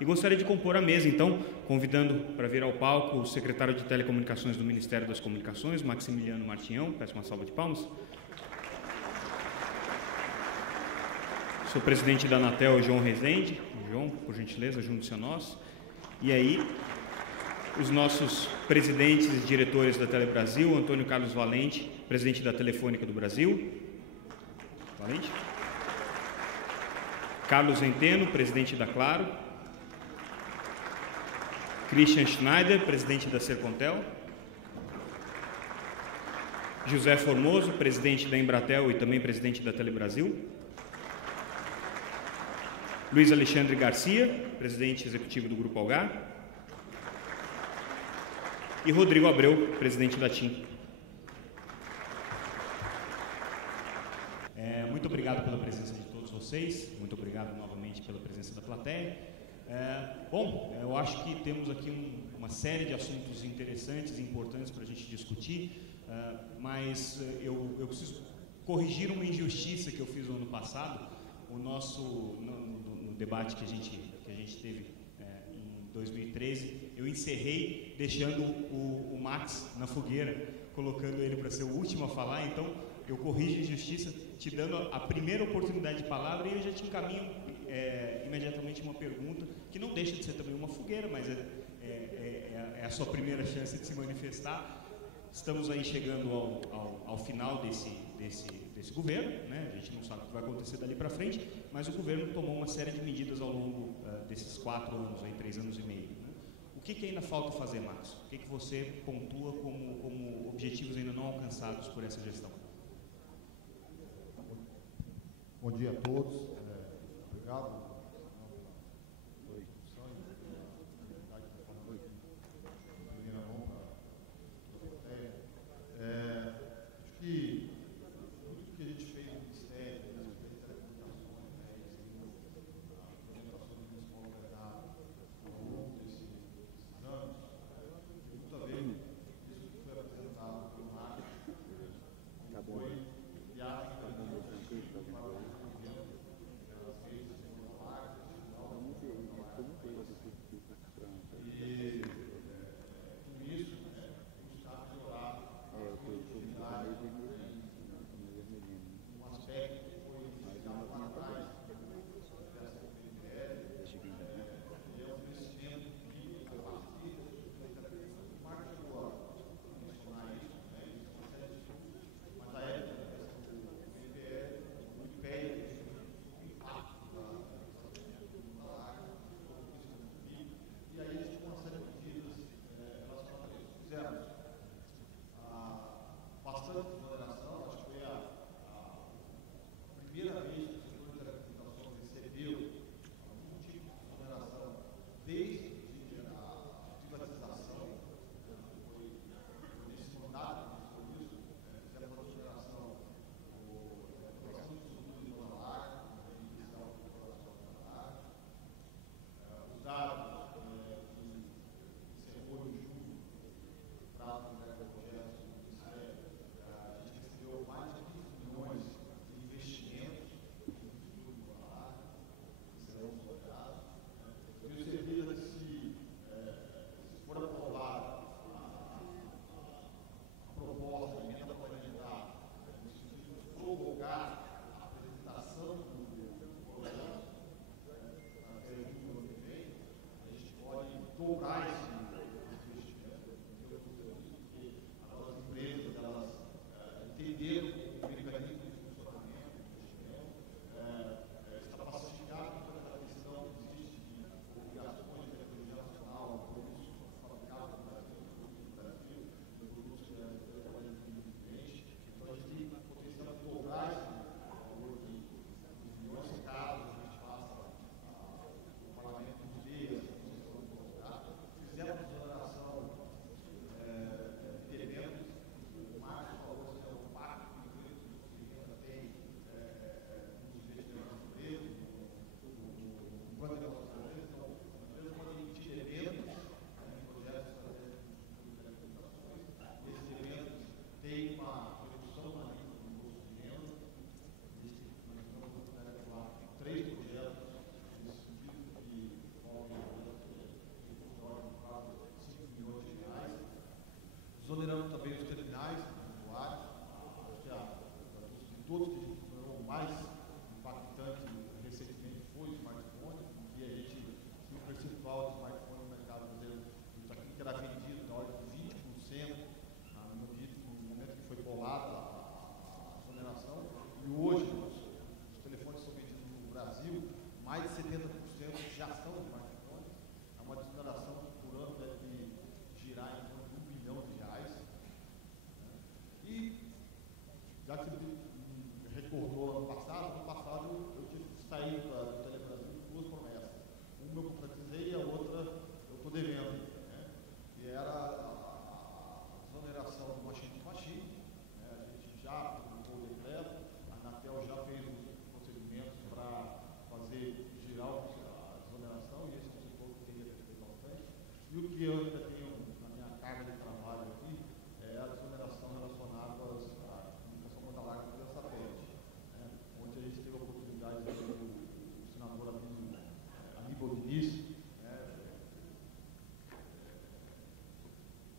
E gostaria de compor a mesa, então, convidando para vir ao palco o secretário de Telecomunicações do Ministério das Comunicações, Maximiliano Martinhão. Peço uma salva de palmas. Sou presidente da Anatel, João Rezende. João, por gentileza, junte-se a nós. E aí, os nossos presidentes e diretores da Telebrasil, Antônio Carlos Valente, presidente da Telefônica do Brasil. Valente. Carlos Zenteno, presidente da Claro. Christian Schneider, presidente da Sercontel. José Formoso, presidente da Embratel e também presidente da Telebrasil. Luiz Alexandre Garcia, presidente executivo do Grupo Algar. E Rodrigo Abreu, presidente da TIM. Muito obrigado pela presença de todos vocês, muito obrigado novamente pela presença da plateia. Eu acho que temos aqui uma série de assuntos interessantes e importantes para a gente discutir, mas eu preciso corrigir uma injustiça que eu fiz no ano passado. No debate que a gente teve em 2013, eu encerrei deixando o Max na fogueira, colocando ele para ser o último a falar. Então eu corrijo a injustiça, te dando a primeira oportunidade de palavra, e eu já te encaminho imediatamente uma pergunta que não deixa de ser também uma fogueira, mas é a sua primeira chance de se manifestar. Estamos aí chegando ao final desse governo, né? A gente não sabe o que vai acontecer dali para frente, mas o governo tomou uma série de medidas ao longo desses 4 anos, 3 anos e meio. Né? O que ainda falta fazer, Marcos? O que você pontua como objetivos ainda não alcançados por essa gestão? Bom dia a todos. Obrigado. Acho que tudo que a gente fez no Ministério, das telecomunicações, a implementação do municipal governado ao longo desses anos, tem muito a ver com isso que foi apresentado pelo Marcos, foi criado para as redes saí do Telebrasil com duas promessas. Uma eu concretizei e a outra eu estou devendo, né? E era a desoneração do machine to machine, né? A gente já publicou o decreto, a Anatel já fez os procedimentos para fazer girar a desoneração, e esse é um setor que teria que ser bastante. E o que eu ainda tenho na minha carga de trabalho aqui é a desoneração relacionada à comunicação banda larga via satélite, né? Onde a gente teve a oportunidade de ver o senador Aníbal Diniz, né,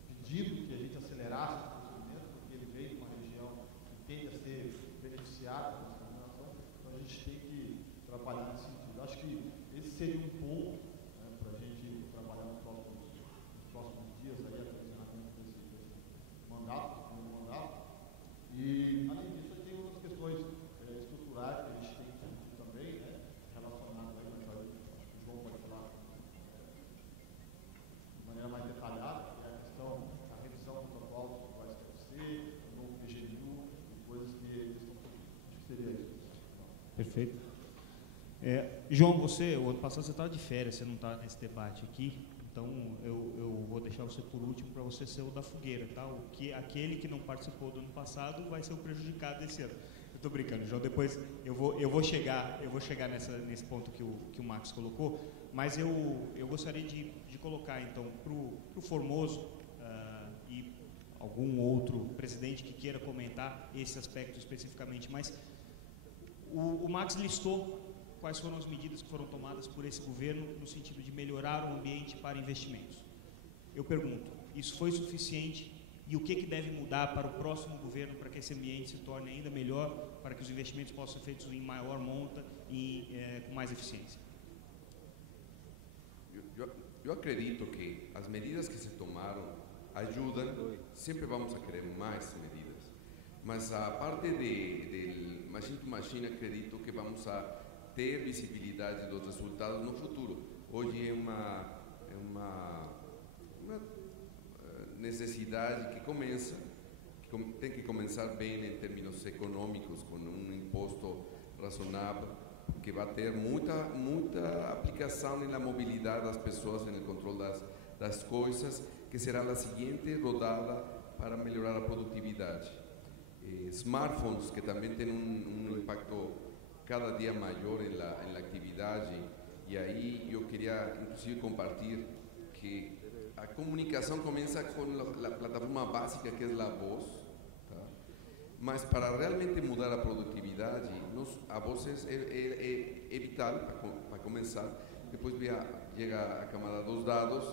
pedindo que a gente acelerasse esse procedimento, porque ele veio de uma região que tende a ser beneficiada com essa desoneração, então a gente tem que trabalhar nesse sentido. Acho que esse seria um ponto, né, para a gente trabalhar nos próximos dias, aí, até o encerramento desse mandato, e além disso, tem outras questões estruturais que a gente tem que discutir também, né, relacionadas aí, mas aí acho que o João pode falar de maneira mais detalhada, que é a questão da revisão do protocolo do STFC, do novo PGMU, e coisas que eles estão pedindo. Acho que seria isso. Perfeito. João, o ano passado você estava de férias, você não está nesse debate aqui, então eu vou deixar você por último para você ser o da fogueira, tá? Aquele que não participou do ano passado vai ser o prejudicado desse ano. Eu estou brincando, João, depois eu vou chegar nesse ponto que o Max colocou, mas eu gostaria de colocar então para o Formoso e algum outro presidente que queira comentar esse aspecto especificamente, mas o Max listou quais foram as medidas que foram tomadas por esse governo no sentido de melhorar o ambiente para investimentos. Eu pergunto, isso foi suficiente e o que deve mudar para o próximo governo para que esse ambiente se torne ainda melhor, para que os investimentos possam ser feitos em maior monta e com mais eficiência? Eu acredito que as medidas que se tomaram ajudam, sempre vamos a querer mais medidas, mas a parte do machine to machine, acredito que vamos a ter visibilidade dos resultados no futuro. Hoje é uma necessidade que tem que começar bem em termos econômicos, com um imposto razonável, que vai ter muita aplicação na mobilidade das pessoas, no controle das coisas, que será a seguinte rodada para melhorar a produtividade. Smartphones, que também tem um impacto cada dia maior na atividade, e aí eu queria inclusive compartilhar que a comunicação começa com a plataforma básica, que é a voz, tá? Mas para realmente mudar a produtividade, a voz é vital para começar. Depois chega a camada dos dados,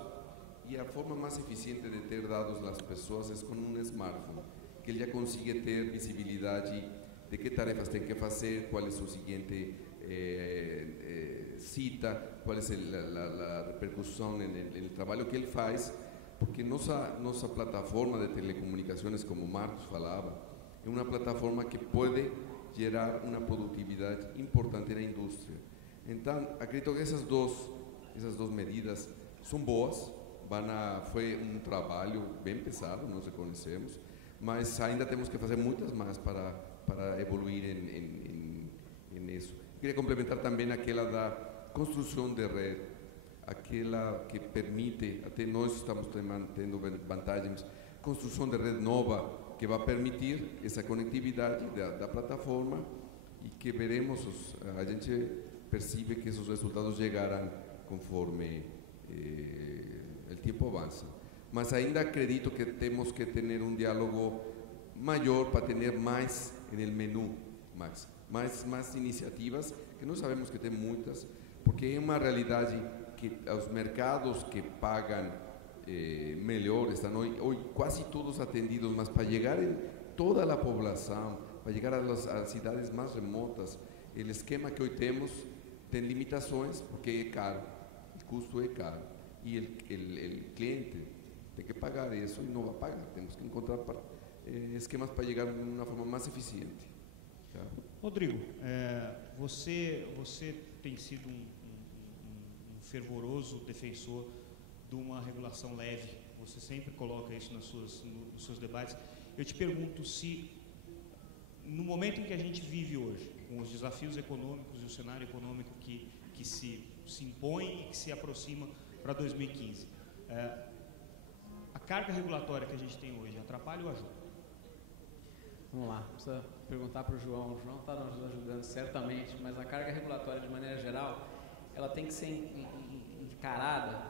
e a forma mais eficiente de ter dados das pessoas é com um smartphone, que ele já consiga ter visibilidade de que tarefas tem que fazer, qual é a sua seguinte cita, qual é a repercussão no trabalho que ele faz, porque nossa plataforma de telecomunicações, como o Marcos falava, é uma plataforma que pode gerar uma produtividade importante na indústria. Então, acredito que essas duas medidas são boas, foi um trabalho bem pesado, nós reconhecemos, mas ainda temos que fazer muitas mais para evoluir nisso. Queria complementar também aquela da construção de rede, aquela que permite, até nós estamos tendo vantagens, construção de rede nova, que vai permitir essa conectividade da plataforma, e que veremos, a gente percebe que esses resultados chegarão conforme o tempo avança. Mas ainda acredito que temos que ter um diálogo maior para ter mais no menu, Max. Mais iniciativas, que nós sabemos que tem muitas, porque é uma realidade que os mercados que pagam melhor estão hoje quase todos atendidos, mas para chegar em toda a população, para chegar às cidades mais remotas, o esquema que hoje temos tem limitações, porque é caro, o custo é caro, e o cliente tem que pagar isso e não vai pagar. Temos que encontrar esquemas para chegar de uma forma mais eficiente. Tá? Rodrigo, você tem sido um fervoroso defensor de uma regulação leve. Você sempre coloca isso nos seus debates. Eu te pergunto se, no momento em que a gente vive hoje, com os desafios econômicos e o cenário econômico que se impõe e que se aproxima para 2015. A carga regulatória que a gente tem hoje atrapalha ou ajuda? Vamos lá, precisa perguntar para o João. O João está nos ajudando certamente, mas a carga regulatória, de maneira geral, ela tem que ser encarada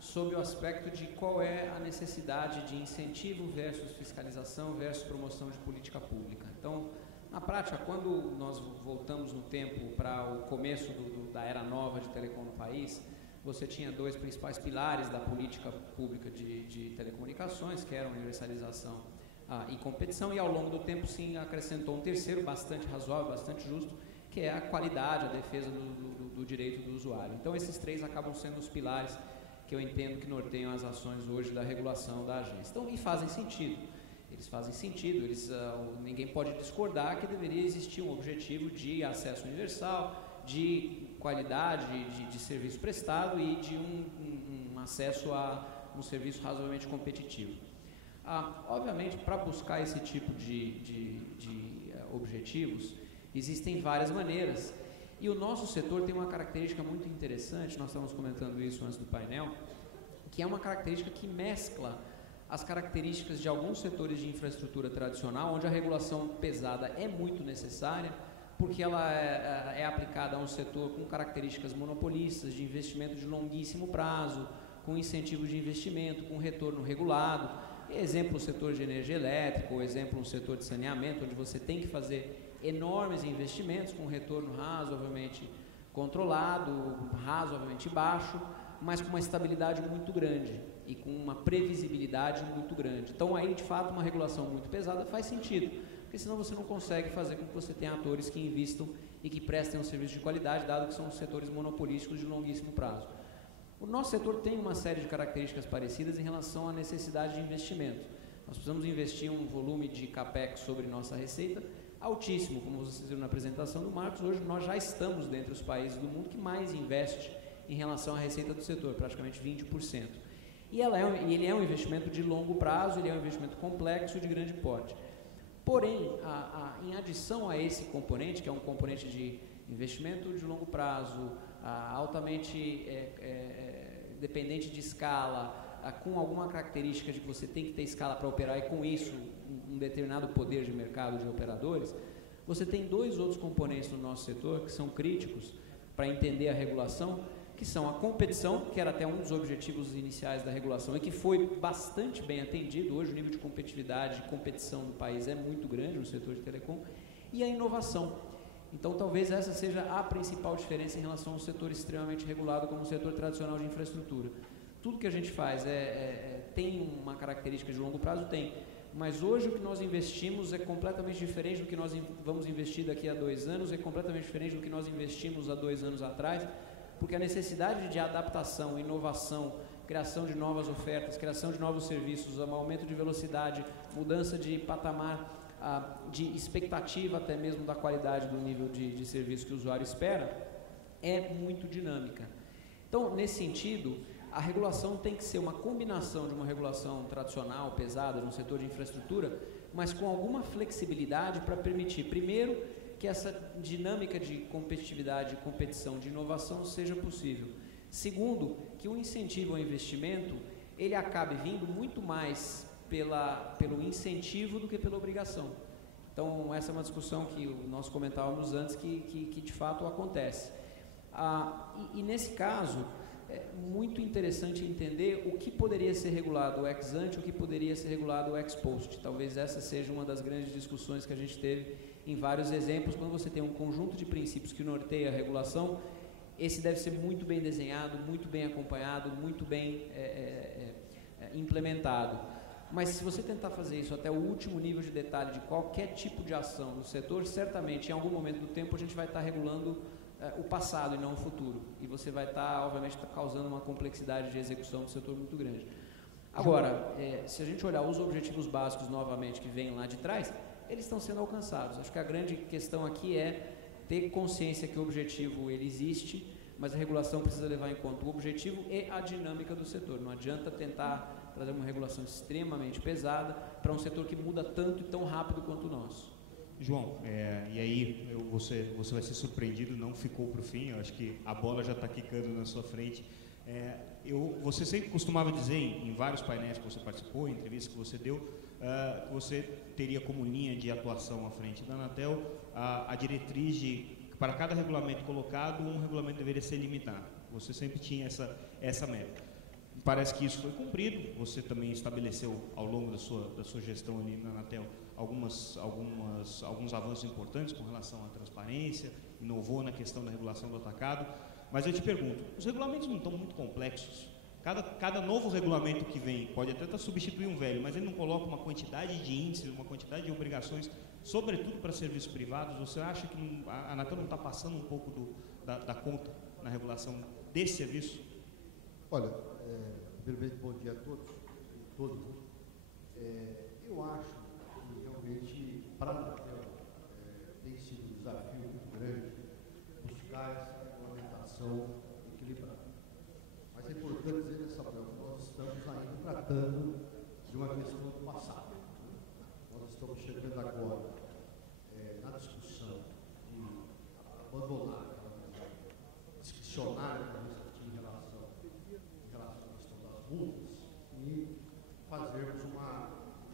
sob o aspecto de qual é a necessidade de incentivo versus fiscalização versus promoção de política pública. Então, na prática, quando nós voltamos no tempo para o começo da era nova de telecom no país, você tinha dois principais pilares da política pública de telecomunicações, que eram universalização e competição, e ao longo do tempo sim acrescentou um terceiro bastante razoável, bastante justo, que é a qualidade, a defesa do direito do usuário. Então esses três acabam sendo os pilares que eu entendo que norteiam as ações hoje da regulação da agência. Então, e fazem sentido. Eles fazem sentido, ninguém pode discordar que deveria existir um objetivo de acesso universal, de qualidade de serviço prestado e de um acesso a um serviço razoavelmente competitivo. Obviamente, para buscar esse tipo de objetivos, existem várias maneiras. E o nosso setor tem uma característica muito interessante, nós estávamos comentando isso antes do painel, que é uma característica que mescla as características de alguns setores de infraestrutura tradicional, onde a regulação pesada é muito necessária, porque ela é aplicada a um setor com características monopolistas, de investimento de longuíssimo prazo, com incentivos de investimento, com retorno regulado. Exemplo, o setor de energia elétrica, ou exemplo, um setor de saneamento, onde você tem que fazer enormes investimentos com retorno razoavelmente controlado, razoavelmente baixo, mas com uma estabilidade muito grande e com uma previsibilidade muito grande. Então, aí, de fato, uma regulação muito pesada faz sentido, porque senão você não consegue fazer com que você tenha atores que invistam e que prestem um serviço de qualidade, dado que são setores monopolísticos de longuíssimo prazo. O nosso setor tem uma série de características parecidas em relação à necessidade de investimento. Nós precisamos investir um volume de CAPEX sobre nossa receita altíssimo, como vocês viram na apresentação do Marcos. Hoje nós já estamos dentre os países do mundo que mais investe em relação à receita do setor, praticamente 20%. E ele é um investimento de longo prazo, ele é um investimento complexo e de grande porte. Porém, em adição a esse componente, que é um componente de investimento de longo prazo, altamente dependente de escala, com alguma característica de que você tem que ter escala para operar e com isso um determinado poder de mercado de operadores, você tem dois outros componentes no nosso setor que são críticos para entender a regulação, que são a competição, que era até um dos objetivos iniciais da regulação e que foi bastante bem atendido. Hoje o nível de competitividade e competição no país é muito grande no setor de telecom, e a inovação. Então talvez essa seja a principal diferença em relação ao setor extremamente regulado como o setor tradicional de infraestrutura. Tudo que a gente faz tem uma característica de longo prazo? Tem. Mas hoje o que nós investimos é completamente diferente do que nós vamos investir daqui a 2 anos, é completamente diferente do que nós investimos há 2 anos atrás, porque a necessidade de adaptação, inovação, criação de novas ofertas, criação de novos serviços, aumento de velocidade, mudança de patamar, de expectativa até mesmo da qualidade do nível de serviço que o usuário espera, é muito dinâmica. Então, nesse sentido, a regulação tem que ser uma combinação de uma regulação tradicional, pesada, no setor de infraestrutura, mas com alguma flexibilidade para permitir, primeiro, que essa dinâmica de competitividade, de competição, de inovação seja possível. Segundo, que o incentivo ao investimento, ele acabe vindo muito mais pelo incentivo do que pela obrigação. Então, essa é uma discussão que nós comentávamos antes, que de fato acontece. E nesse caso, é muito interessante entender o que poderia ser regulado ex ante, o que poderia ser regulado ex post. Talvez essa seja uma das grandes discussões que a gente teve em vários exemplos. Quando você tem um conjunto de princípios que norteia a regulação, esse deve ser muito bem desenhado, muito bem acompanhado, muito bem implementado. Mas se você tentar fazer isso até o último nível de detalhe de qualquer tipo de ação do setor, certamente em algum momento do tempo a gente vai estar regulando o passado e não o futuro. E você vai estar, obviamente, causando uma complexidade de execução do setor muito grande. Agora, se a gente olhar os objetivos básicos novamente que vêm lá de trás, eles estão sendo alcançados. Acho que a grande questão aqui é ter consciência que o objetivo ele existe, mas a regulação precisa levar em conta o objetivo e a dinâmica do setor. Não adianta tentar trazer uma regulação extremamente pesada para um setor que muda tanto e tão rápido quanto o nosso. João, e aí você vai ser surpreendido, não ficou para o fim, eu acho que a bola já está quicando na sua frente. Você sempre costumava dizer, em vários painéis que você participou, em entrevistas que você deu, que você teria como linha de atuação à frente da Anatel a diretriz de que para cada regulamento colocado, um regulamento deveria ser limitado. Você sempre tinha essa meta. Parece que isso foi cumprido. Você também estabeleceu ao longo da sua gestão ali na Anatel alguns avanços importantes com relação à transparência, inovou na questão da regulação do atacado. Mas eu te pergunto, os regulamentos não estão muito complexos? Cada novo regulamento que vem pode até substituir um velho, mas ele não coloca uma quantidade de índices, uma quantidade de obrigações, sobretudo para serviços privados. Você acha que a Anatel não está passando um pouco da conta na regulação desse serviço? Olha, primeiramente, bom dia a todos. Eu acho que realmente para a Anatel tem sido um desafio muito grande buscar essa regulamentação equilibrada. Mas é importante dizer nessa prova que nós estamos ainda tratando de uma questão do passado. Nós estamos chegando agora na discussão de abandonar aquela discricionária que a gente tinha em relação à questão das multas e fazermos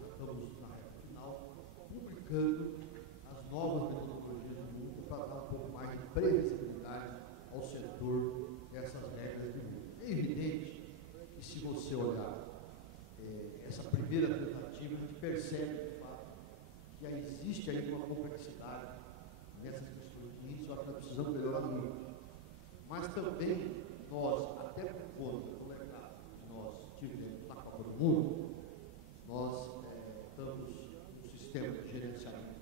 já estamos na reta final, publicando as novas metodologias de multa para dar um pouco mais de previsibilidade ao setor dessas regras de multa. É evidente que se você olhar essa primeira tentativa, a gente percebe de fato que existe ainda uma complexidade nessas questões de índice, só que nós precisamos melhorar muito. Mas também nós, até por conta do legado que nós tivemos na Copa do Mundo, nós estamos num sistema de gerenciamento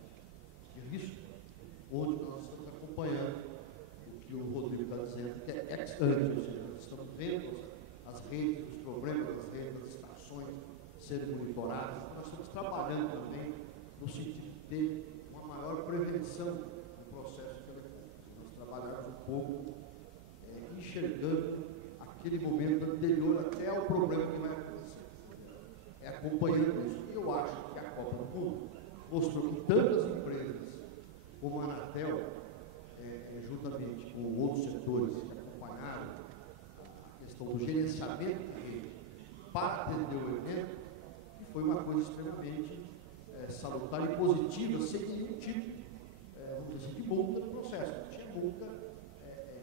de risco, onde nós estamos acompanhando o que o Rodrigo está dizendo, que é ex-ante, ou seja, nós estamos vendo as redes, os problemas das redes, das estações serem monitoradas. Nós estamos trabalhando também no sentido de ter uma maior prevenção do processo de telecom. Nós trabalhamos um pouco enxergando aquele momento anterior até ao problema que vai acontecer. Acompanhando isso. E eu acho que a Copa do Mundo mostrou que tantas empresas como a Anatel, juntamente com outros setores que acompanharam a questão do gerenciamento da rede para atender o evento, que foi uma coisa extremamente salutar e positiva, sem nenhum tipo de multa no processo. Não tinha multa,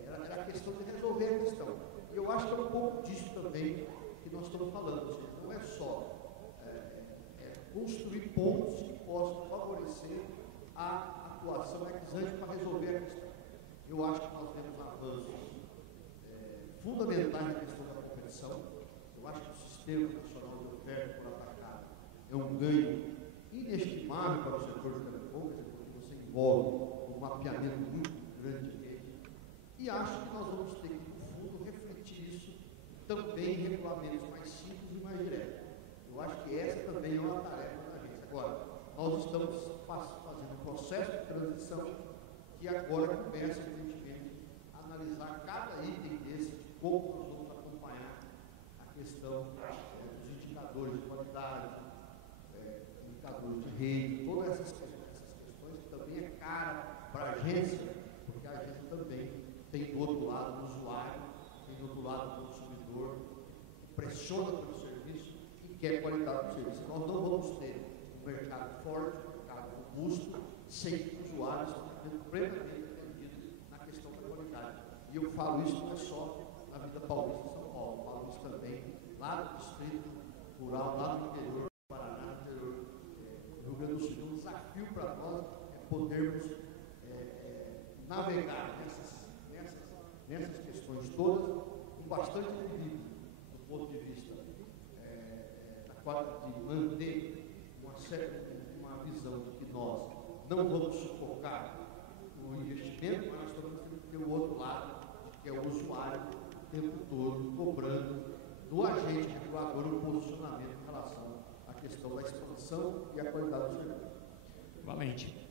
era a questão de resolver a questão. E eu acho que é um pouco disso também que nós estamos falando. Ou seja, não é só construir pontos que possam favorecer a atuação ex-ante para resolver a questão. Eu acho que nós temos avanços fundamentais na questão da competição. Eu acho que o Sistema Nacional de Oferta por Atacado é um ganho inestimável para o setor de telecom, porque você envolve um mapeamento muito grande de rede. E acho que nós vamos ter que, no fundo, refletir isso também em regulamentos mais simples e mais diretos. Eu acho que essa também é uma tarefa da gente. Agora, nós estamos fazendo um processo de transição que agora começa, evidentemente, a analisar cada item desse, como nós vamos acompanhar a questão dos indicadores de qualidade, indicadores de rede, todas essas questões que também é cara para a agência, porque a agência também tem do outro lado o usuário, tem do outro lado o consumidor, que pressiona pelo serviço e quer qualidade do serviço. Nós não vamos ter um mercado forte, um mercado robusto, sem que os usuários estejam plenamente atendidos na questão da qualidade. E eu falo isso não é só na vida paulista de São Paulo, eu falo isso também lá no distrito rural, lá no interior do Paraná, no interior do Rio Grande do Sul. Um desafio para nós é podermos navegar nessas questões todas com bastante equilíbrio do ponto de vista de manter uma visão de que nós não vamos sufocar o investimento, mas nós também temos que ter o outro lado, que é o usuário o tempo todo cobrando do agente regulador o posicionamento em relação à questão da expansão e a qualidade do serviço. Valente.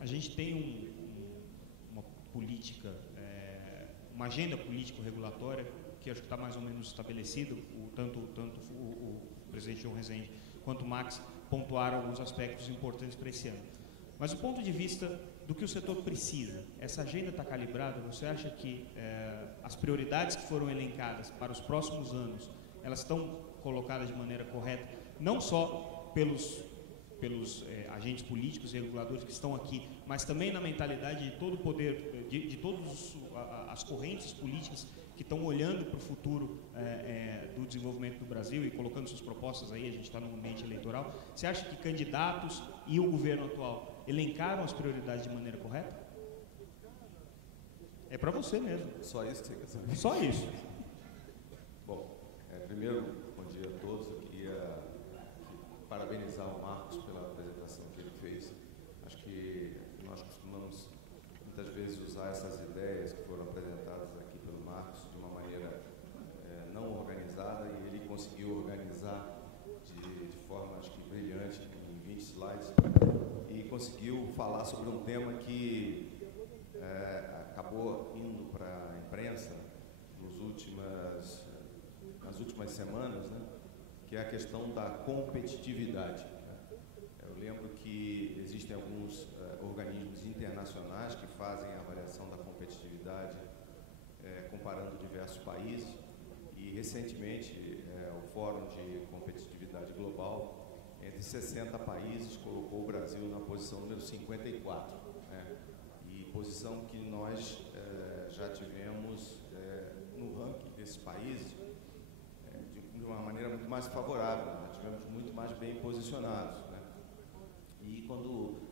A gente tem uma política, uma agenda político-regulatória que acho que está mais ou menos estabelecida, tanto o presidente João Rezende quanto o Max pontuar alguns aspectos importantes para esse ano. Mas do ponto de vista do que o setor precisa, essa agenda está calibrada? Você acha que as prioridades que foram elencadas para os próximos anos, elas estão colocadas de maneira correta, não só pelos agentes políticos e reguladores que estão aqui, mas também na mentalidade de todo o poder, de todas as correntes políticas que estão olhando para o futuro do desenvolvimento do Brasil e colocando suas propostas aí, a gente está num ambiente eleitoral. Você acha que candidatos e o governo atual elencaram as prioridades de maneira correta? É para você mesmo. Só isso que você quer saber? Só isso. Bom, primeiro, bom dia a todos. Eu queria parabenizar o Marcos pela apresentação que ele fez. Acho que nós costumamos muitas vezes usar essas ideias que foram apresentadas aqui pelo Marcos de uma maneira não organizada, e ele conseguiu organizar de forma, acho que brilhante, em 20 slides, e conseguiu falar sobre um tema que acabou indo para a imprensa nas últimas semanas, né? Que é a questão da competitividade. Eu lembro que existem alguns organismos internacionais que fazem a avaliação da competitividade comparando diversos países, e recentemente o Fórum de Competitividade Global, entre 60 países, colocou o Brasil na posição número 54, né? E posição que nós já tivemos no ranking desses países de uma maneira muito mais favorável, nós tivemos muito mais bem posicionados, né? E quando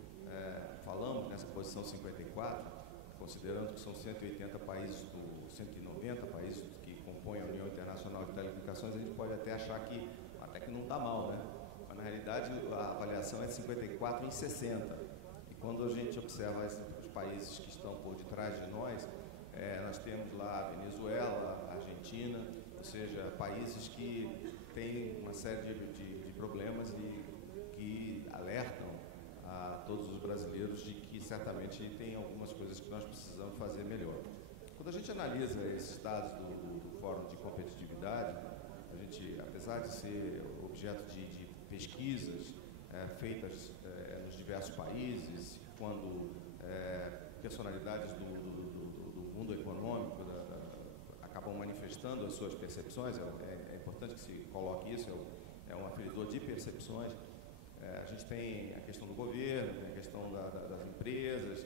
falamos nessa posição 54, considerando que são 190 países que compõem a União Internacional de Telecomunicações, a gente pode até achar que até que não está mal, né? Mas na realidade a avaliação é 54 em 60. E quando a gente observa os países que estão por detrás de nós, nós temos lá a Venezuela, a Argentina, ou seja, países que têm uma série de problemas e que alertam a todos os brasileiros de que certamente tem algumas coisas que nós precisamos fazer melhor. Quando a gente analisa esses dados do Fórum de Competitividade, a gente, apesar de ser objeto de pesquisas feitas nos diversos países, quando personalidades do mundo econômico acabam manifestando as suas percepções, é importante que se coloque isso, é um aferidor de percepções. A gente tem a questão do governo, a questão das empresas,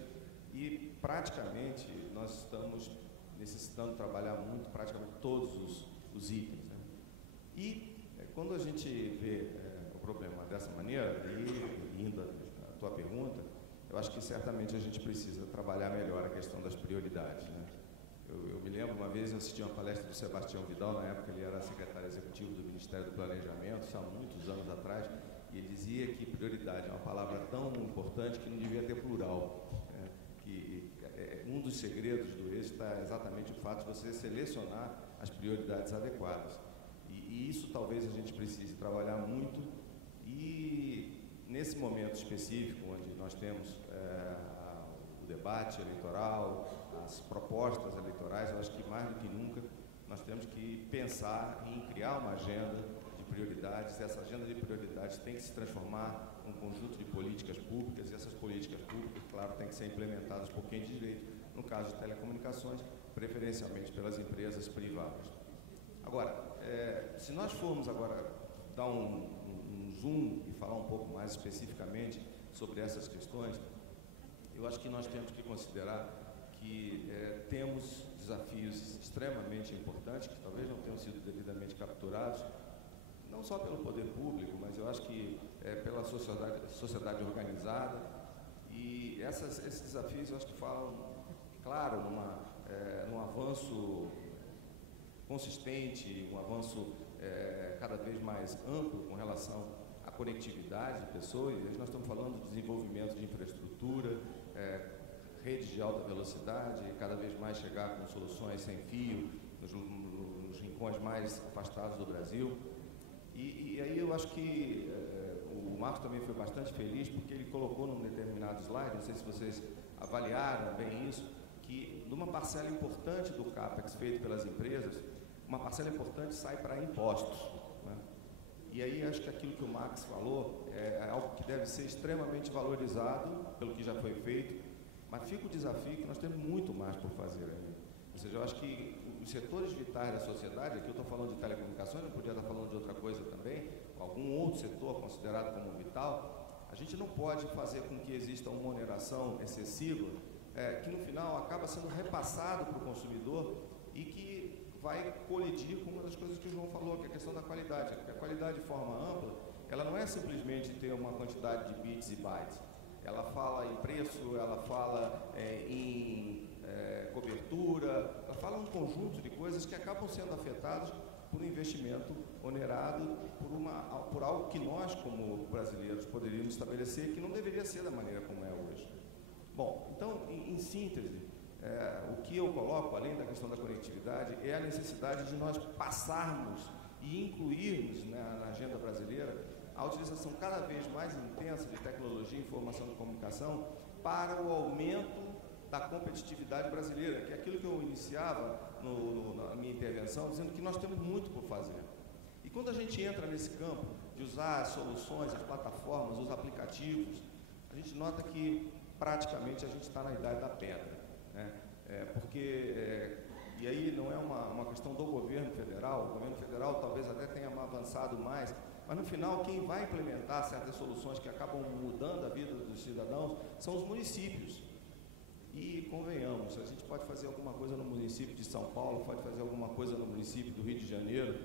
e praticamente nós estamos necessitando trabalhar muito, praticamente todos os itens, né? E quando a gente vê o problema dessa maneira, e indo à tua pergunta, eu acho que certamente a gente precisa trabalhar melhor a questão das prioridades, né? Eu me lembro, uma vez eu assisti uma palestra do Sebastião Vidal, na época ele era secretário executivo do Ministério do Planejamento, isso há muitos anos atrás, e ele dizia que prioridade é uma palavra tão importante que não devia ter plural, né? Que um dos segredos do êxito é exatamente o fato de você selecionar as prioridades adequadas. E isso talvez a gente precise trabalhar muito, e nesse momento específico, onde nós temos o debate eleitoral, as propostas eleitorais, eu acho que mais do que nunca nós temos que pensar em criar uma agenda de prioridades. Essa agenda de prioridades tem que se transformar num conjunto de políticas públicas, e essas políticas públicas, claro, têm que ser implementadas por quem de direito, no caso de telecomunicações, preferencialmente pelas empresas privadas. Agora, se nós formos agora dar um zoom e falar um pouco mais especificamente sobre essas questões, eu acho que nós temos que considerar que temos desafios extremamente importantes, que talvez não tenham sido devidamente capturados, não só pelo poder público, mas eu acho que pela sociedade organizada, e esses desafios eu acho que falam, claro, num avanço consistente, um avanço cada vez mais amplo com relação à conectividade de pessoas. Nós estamos falando de desenvolvimento de infraestrutura, redes de alta velocidade, cada vez mais chegar com soluções sem fio nos rincões mais afastados do Brasil. E aí eu acho que o Marcos também foi bastante feliz, porque ele colocou num determinado slide, não sei se vocês avaliaram bem isso, que numa parcela importante do CAPEX feito pelas empresas, uma parcela importante sai para impostos, né? E aí acho que aquilo que o Max falou é algo que deve ser extremamente valorizado pelo que já foi feito, mas fica o desafio que nós temos muito mais por fazer ainda. Ou seja, eu acho que os setores vitais da sociedade, aqui eu estou falando de telecomunicações, eu podia estar falando de outra coisa também, algum outro setor considerado como vital, a gente não pode fazer com que exista uma oneração excessiva, que no final acaba sendo repassado para o consumidor e que vai colidir com uma das coisas que o João falou, que é a questão da qualidade. A qualidade de forma ampla, ela não é simplesmente ter uma quantidade de bits e bytes. Ela fala em preço, ela fala em cobertura, ela fala um conjunto de coisas que acabam sendo afetadas por um investimento onerado, por algo que nós, como brasileiros, poderíamos estabelecer que não deveria ser da maneira como é hoje. Bom, então, em síntese, o que eu coloco, além da questão da conectividade, é a necessidade de nós passarmos e incluirmos na agenda brasileira a utilização cada vez mais intensa de tecnologia, informação e comunicação para o aumento da competitividade brasileira, que é aquilo que eu iniciava na minha intervenção, dizendo que nós temos muito por fazer. E quando a gente entra nesse campo de usar as soluções, as plataformas, os aplicativos, a gente nota que praticamente a gente está na idade da pedra, né? E aí não é uma questão do governo federal, o governo federal talvez até tenha avançado mais, mas no final quem vai implementar certas soluções que acabam mudando a vida dos cidadãos são os municípios. E convenhamos, a gente pode fazer alguma coisa no município de São Paulo, pode fazer alguma coisa no município do Rio de Janeiro,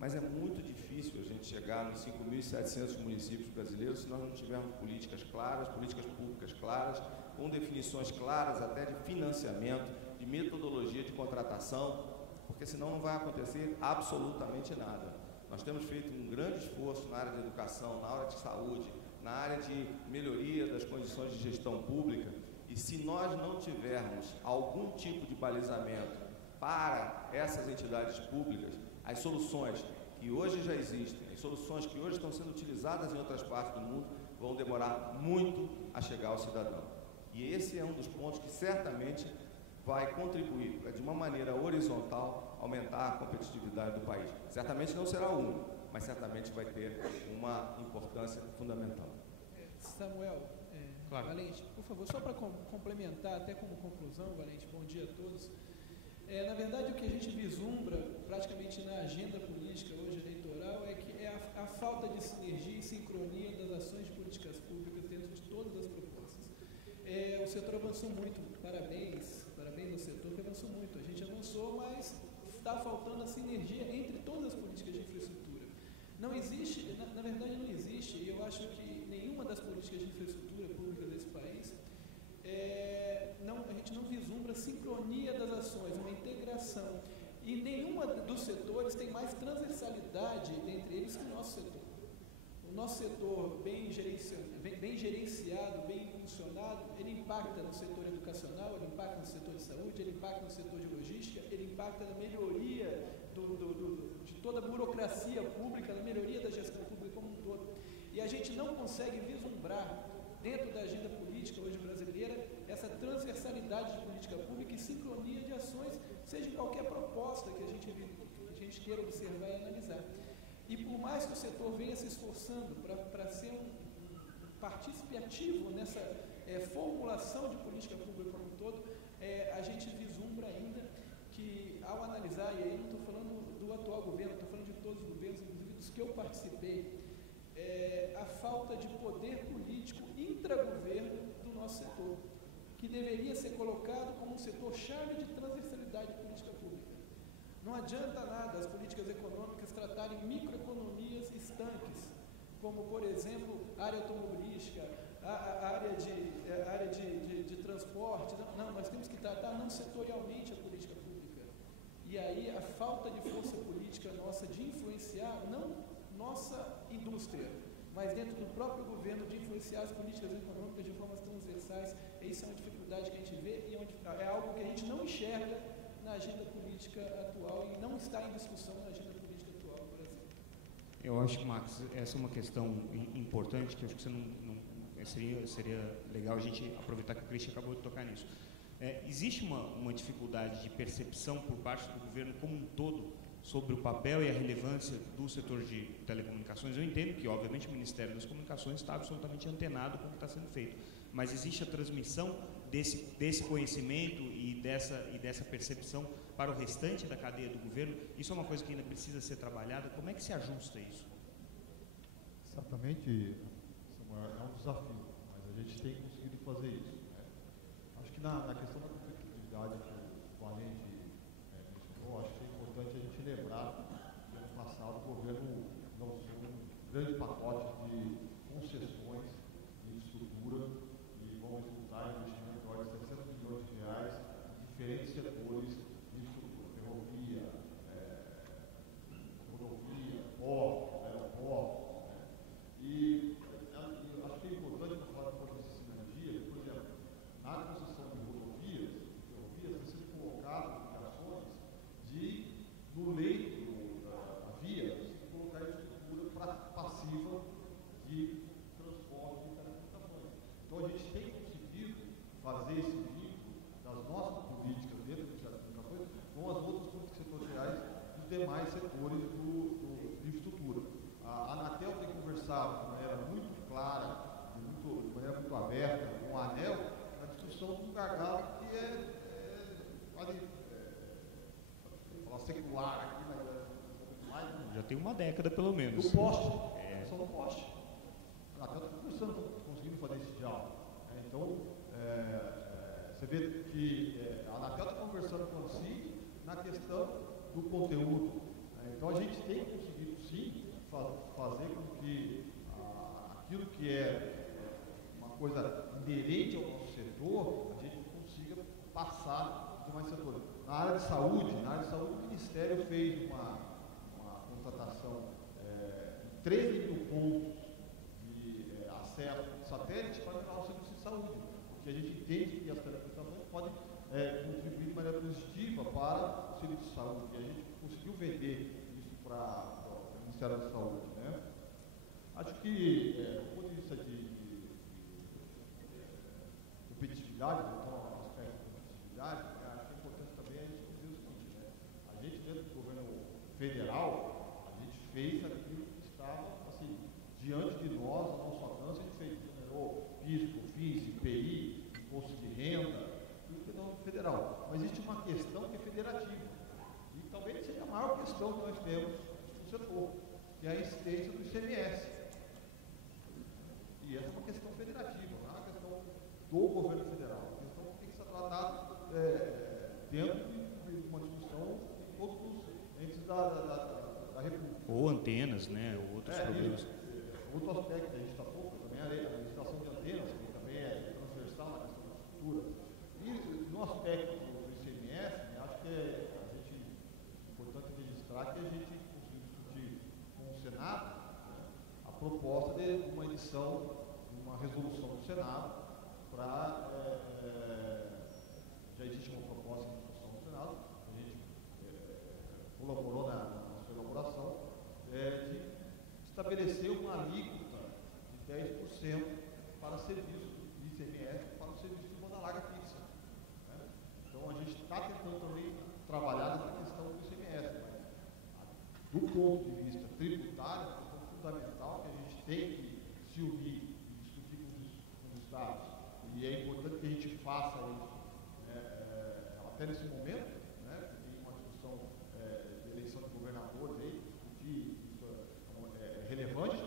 mas é muito difícil a gente chegar nos 5.700 municípios brasileiros se nós não tivermos políticas claras, políticas públicas claras, com definições claras até de financiamento, de metodologia de contratação, porque senão não vai acontecer absolutamente nada. Nós temos feito um grande esforço na área de educação, na área de saúde, na área de melhoria das condições de gestão pública, e se nós não tivermos algum tipo de balizamento para essas entidades públicas, as soluções que hoje já existem, as soluções que hoje estão sendo utilizadas em outras partes do mundo, vão demorar muito a chegar ao cidadão. E esse é um dos pontos que certamente vai contribuir para, de uma maneira horizontal, aumentar a competitividade do país. Certamente não será o único, mas certamente vai ter uma importância fundamental. Samuel, claro. Valente, por favor, só para complementar, até como conclusão, Valente, bom dia a todos. Na verdade, o que a gente vislumbra praticamente na agenda política hoje eleitoral é a falta de sinergia e sincronia das ações de políticas públicas dentro de todas as propostas. O setor avançou muito, parabéns ao setor que avançou muito. A gente avançou, mas está faltando a sinergia entre todas as políticas de infraestrutura. Não existe, na verdade não existe, e eu acho que nenhuma das políticas de infraestrutura pública desse país, a gente não vislumbra sincronia das ações, uma integração. E nenhuma dos setores tem mais transversalidade entre eles que o nosso setor. O nosso setor bem gerenciado, bem impulsionado, ele impacta no setor educacional, ele impacta no setor de saúde, ele impacta no setor de logística, ele impacta na melhoria de toda a burocracia pública, na melhoria da gestão pública como um todo. E a gente não consegue vislumbrar, dentro da agenda política hoje brasileira, essa transversalidade de política pública e sincronia de ações, seja em qualquer proposta que a gente queira observar e analisar. E por mais que o setor venha se esforçando para ser um partícipe ativo nessa formulação de política pública como um todo, a gente vislumbra ainda que, ao analisar, e aí não estou falando do atual governo, estou falando de todos os governos, inclusive dos que eu participei, a falta de poder político intragoverno do nosso setor, que deveria ser colocado como um setor-chave de transversalidade de política pública. Não adianta nada as políticas econômicas tratarem microeconomias estanques, como, por exemplo, a área automobilística, a área de transporte. Não, nós temos que tratar não setorialmente a política pública. E aí a falta de força política nossa de influenciar, não nossa indústria, mas dentro do próprio governo de influenciar as políticas econômicas de formas transversais, isso é uma dificuldade que a gente vê e é algo que a gente não enxerga na agenda política atual e não está em discussão na agenda política atual do Brasil. Eu acho que, Max, essa é uma questão importante, que eu acho que seria legal a gente aproveitar que o Christian acabou de tocar nisso. Existe uma dificuldade de percepção por parte do governo como um todo sobre o papel e a relevância do setor de telecomunicações. Eu entendo que, obviamente, o Ministério das Comunicações está absolutamente antenado com o que está sendo feito, mas existe a transmissão desse conhecimento e dessa percepção para o restante da cadeia do governo? Isso é uma coisa que ainda precisa ser trabalhada. Como é que se ajusta isso? Certamente, Samuel, é um desafio, mas a gente tem conseguido fazer isso, né? Acho que na questão da competitividade que o Valente mencionou, acho que é importante a gente lembrar que ano passado o governo lançou um grande pacote de concessões de estrutura e vão executar investimento de ordem de 700 milhões de reais em diferentes setores de estrutura, ferrovia, rodovia, porto, aeroporto. E acho que é importante para falar depois dessa sinergia, por exemplo, na concessão de rodovias, tem sido colocado aplicações de, no leito da via, você colocar estrutura passiva de transporte de telecomunicações. Então a gente tem conseguido fazer esse vínculo das nossas políticas dentro das telecomunicações com as outras políticas setoriais dos demais setores de infraestrutura. A Anatel tem conversado de maneira muito clara, de maneira muito aberta com a ANEEL, na discussão de um gargalo que falar secular aqui, mas já tem uma década pelo menos. do poste, a questão do poste. A Anatel está conversando, conseguindo fazer esse diálogo. Então, você vê que a Anatel está conversando com a ANSI na questão do conteúdo. Então, a gente tem conseguido, sim, fazer com que aquilo que é uma coisa inerente ao nosso setor, a gente consiga passar para os demais setores. Na área de saúde, o Ministério fez uma contratação de 13 mil pontos de acesso de satélite para melhorar o serviço de saúde, porque a gente entende que as telecomunicações podem contribuir de maneira positiva para o serviço de saúde, e a gente conseguiu vender isso para Ministério da Saúde, né? Acho que, do ponto de vista de competitividade, então, o aspecto de competitividade, acho que é importante também a gente dizer o seguinte, né? A gente, dentro do governo federal, a gente fez aquilo que estava, assim, diante de nós, ao nosso alcance, a gente fez, generou PIS, COFINS, IPI, imposto de renda, tudo que é no federal. Mas existe uma questão que é federativa, e talvez seja a maior questão que nós temos no setor, que é a incidência do ICMS. E essa é uma questão federativa, não é uma questão do governo federal, é uma questão que tem que ser tratada dentro de uma discussão em todos os entes da República. Ou antenas, né? Ou outros problemas. Outro aspecto que a gente está pouco também é a legislação de antenas, que também é transversal na questão da estrutura. E no aspecto do ICMS, acho que é importante registrar que a gente conseguiu discutir com o Senado a proposta de uma edição de uma resolução do Senado para. Já existe uma proposta de discussão no Senado, a gente colaborou na sua elaboração, de estabelecer uma alíquota de 10% para serviço de ICMS, para o serviço de banda larga fixa. Né? Então a gente está tentando também trabalhar nessa questão do ICMS, mas do ponto de vista tributário, é uma questão fundamental que a gente tem que se unir e discutir com os estados, e é importante que a gente faça isso até nesse momento, né? Tem uma discussão de eleição de governadores aí, discutir isso é relevante,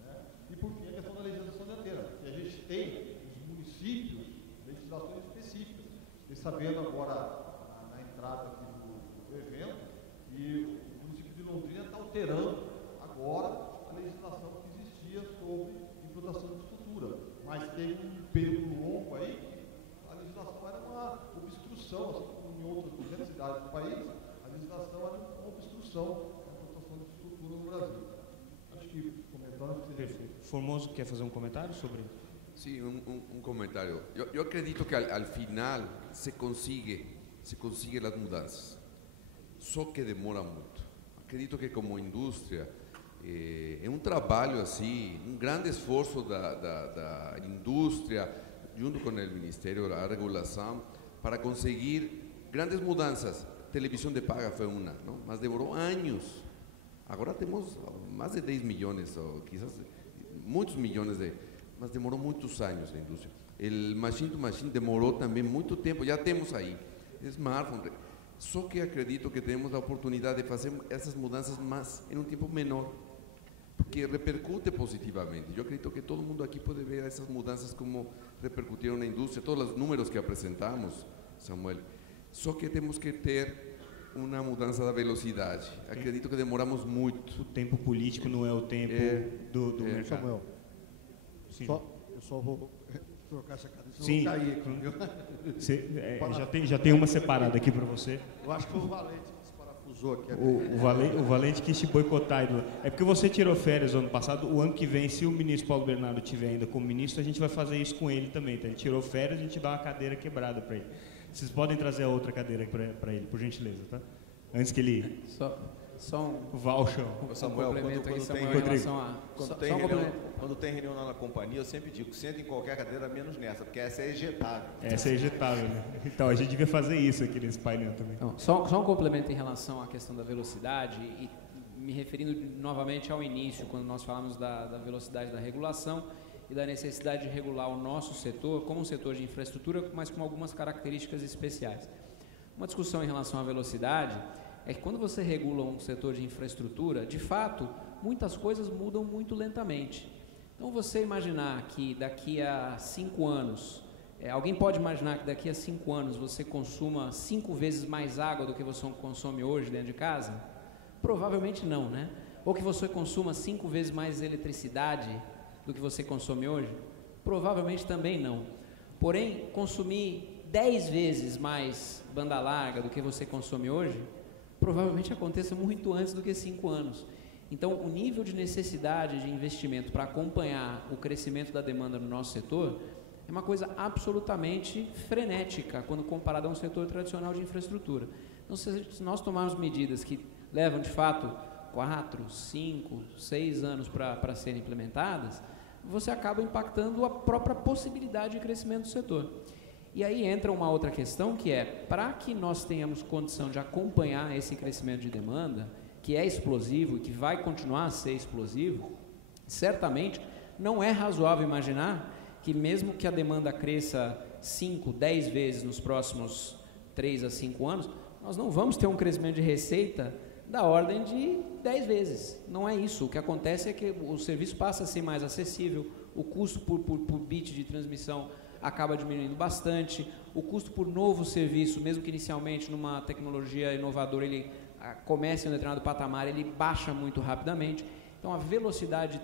né? E por fim a questão da legislação de antena, que a gente tem nos municípios legislações específicas, e sabendo agora na entrada aqui do evento, e o município de Londrina está alterando agora a legislação que existia sobre implantação de estrutura, mas tem um período longo aí que a legislação era uma obstrução, assim como em outras 200 cidades do país, a legislação era uma obstrução da implantação de estrutura no Brasil. Acho que comentando... Perfeito. Formoso quer fazer um comentário sobre... Sí, un comentario. Yo acredito que al final se consigue las mudanças, só que demora muito. Acredito que como indústria é um trabalho assim, um grande esforço da indústria junto com o Ministério da Regulação para conseguir grandes mudanças. televisão de paga foi uma, não? Mas demorou anos. Agora temos mais de 10 milhões, ou quizás muitos milhões mas demorou muitos anos a indústria. O machine to machine demorou também muito tempo, já temos aí. Smartphone. Só que acredito que temos a oportunidade de fazer essas mudanças mais em um tempo menor, porque repercute positivamente. Eu acredito que todo mundo aqui pode ver essas mudanças como repercutiram na indústria, todos os números que apresentamos, Samuel. Só que temos que ter uma mudança da velocidade. Acredito que demoramos muito. O tempo político não é o tempo do mercado. Samuel, Sim. eu só vou trocar essa cadeira, senão Sim. eu vou cair aqui, viu? Já tem uma separada aqui para você. Eu acho que foi o Valente que desparafusou aqui. O Valente quis te boicotar. É porque você tirou férias no ano passado. O ano que vem, se o ministro Paulo Bernardo estiver ainda como ministro, a gente vai fazer isso com ele também. Tá? Ele tirou férias, a gente dá uma cadeira quebrada para ele. Vocês podem trazer a outra cadeira para ele, por gentileza, tá? Antes que ele Só um vá ao chão. Samuel, complemento aqui, Samuel, em Rodrigo. relação a... Quando tem reunião lá na companhia, eu sempre digo, senta em qualquer cadeira, menos nessa, porque essa é ejetável. Essa é ejetável, né? Então, a gente devia fazer isso aqui nesse painel também. Então, só um complemento em relação à questão da velocidade, e me referindo novamente ao início, quando nós falamos da velocidade da regulação e da necessidade de regular o nosso setor como um setor de infraestrutura, mas com algumas características especiais. Uma discussão em relação à velocidade é que quando você regula um setor de infraestrutura, de fato, muitas coisas mudam muito lentamente. Então, você imaginar que daqui a 5 anos, alguém pode imaginar que daqui a 5 anos você consuma 5 vezes mais água do que você consome hoje dentro de casa? Provavelmente não, né? Ou que você consuma 5 vezes mais eletricidade do que você consome hoje? Provavelmente também não. Porém, consumir 10 vezes mais banda larga do que você consome hoje, provavelmente aconteça muito antes do que 5 anos. Então, o nível de necessidade de investimento para acompanhar o crescimento da demanda no nosso setor é uma coisa absolutamente frenética quando comparado a um setor tradicional de infraestrutura. Então, se nós tomarmos medidas que levam, de fato, 4, 5, 6 anos para serem implementadas, você acaba impactando a própria possibilidade de crescimento do setor. E aí entra uma outra questão, que é, para que nós tenhamos condição de acompanhar esse crescimento de demanda, que é explosivo e que vai continuar a ser explosivo, certamente não é razoável imaginar que mesmo que a demanda cresça 5, 10 vezes nos próximos 3 a 5 anos, nós não vamos ter um crescimento de receita da ordem de 10 vezes. Não é isso. O que acontece é que o serviço passa a ser mais acessível, o custo por bit de transmissão acaba diminuindo bastante, o custo por novo serviço, mesmo que inicialmente numa tecnologia inovadora ele comece em um determinado patamar, ele baixa muito rapidamente. Então, a velocidade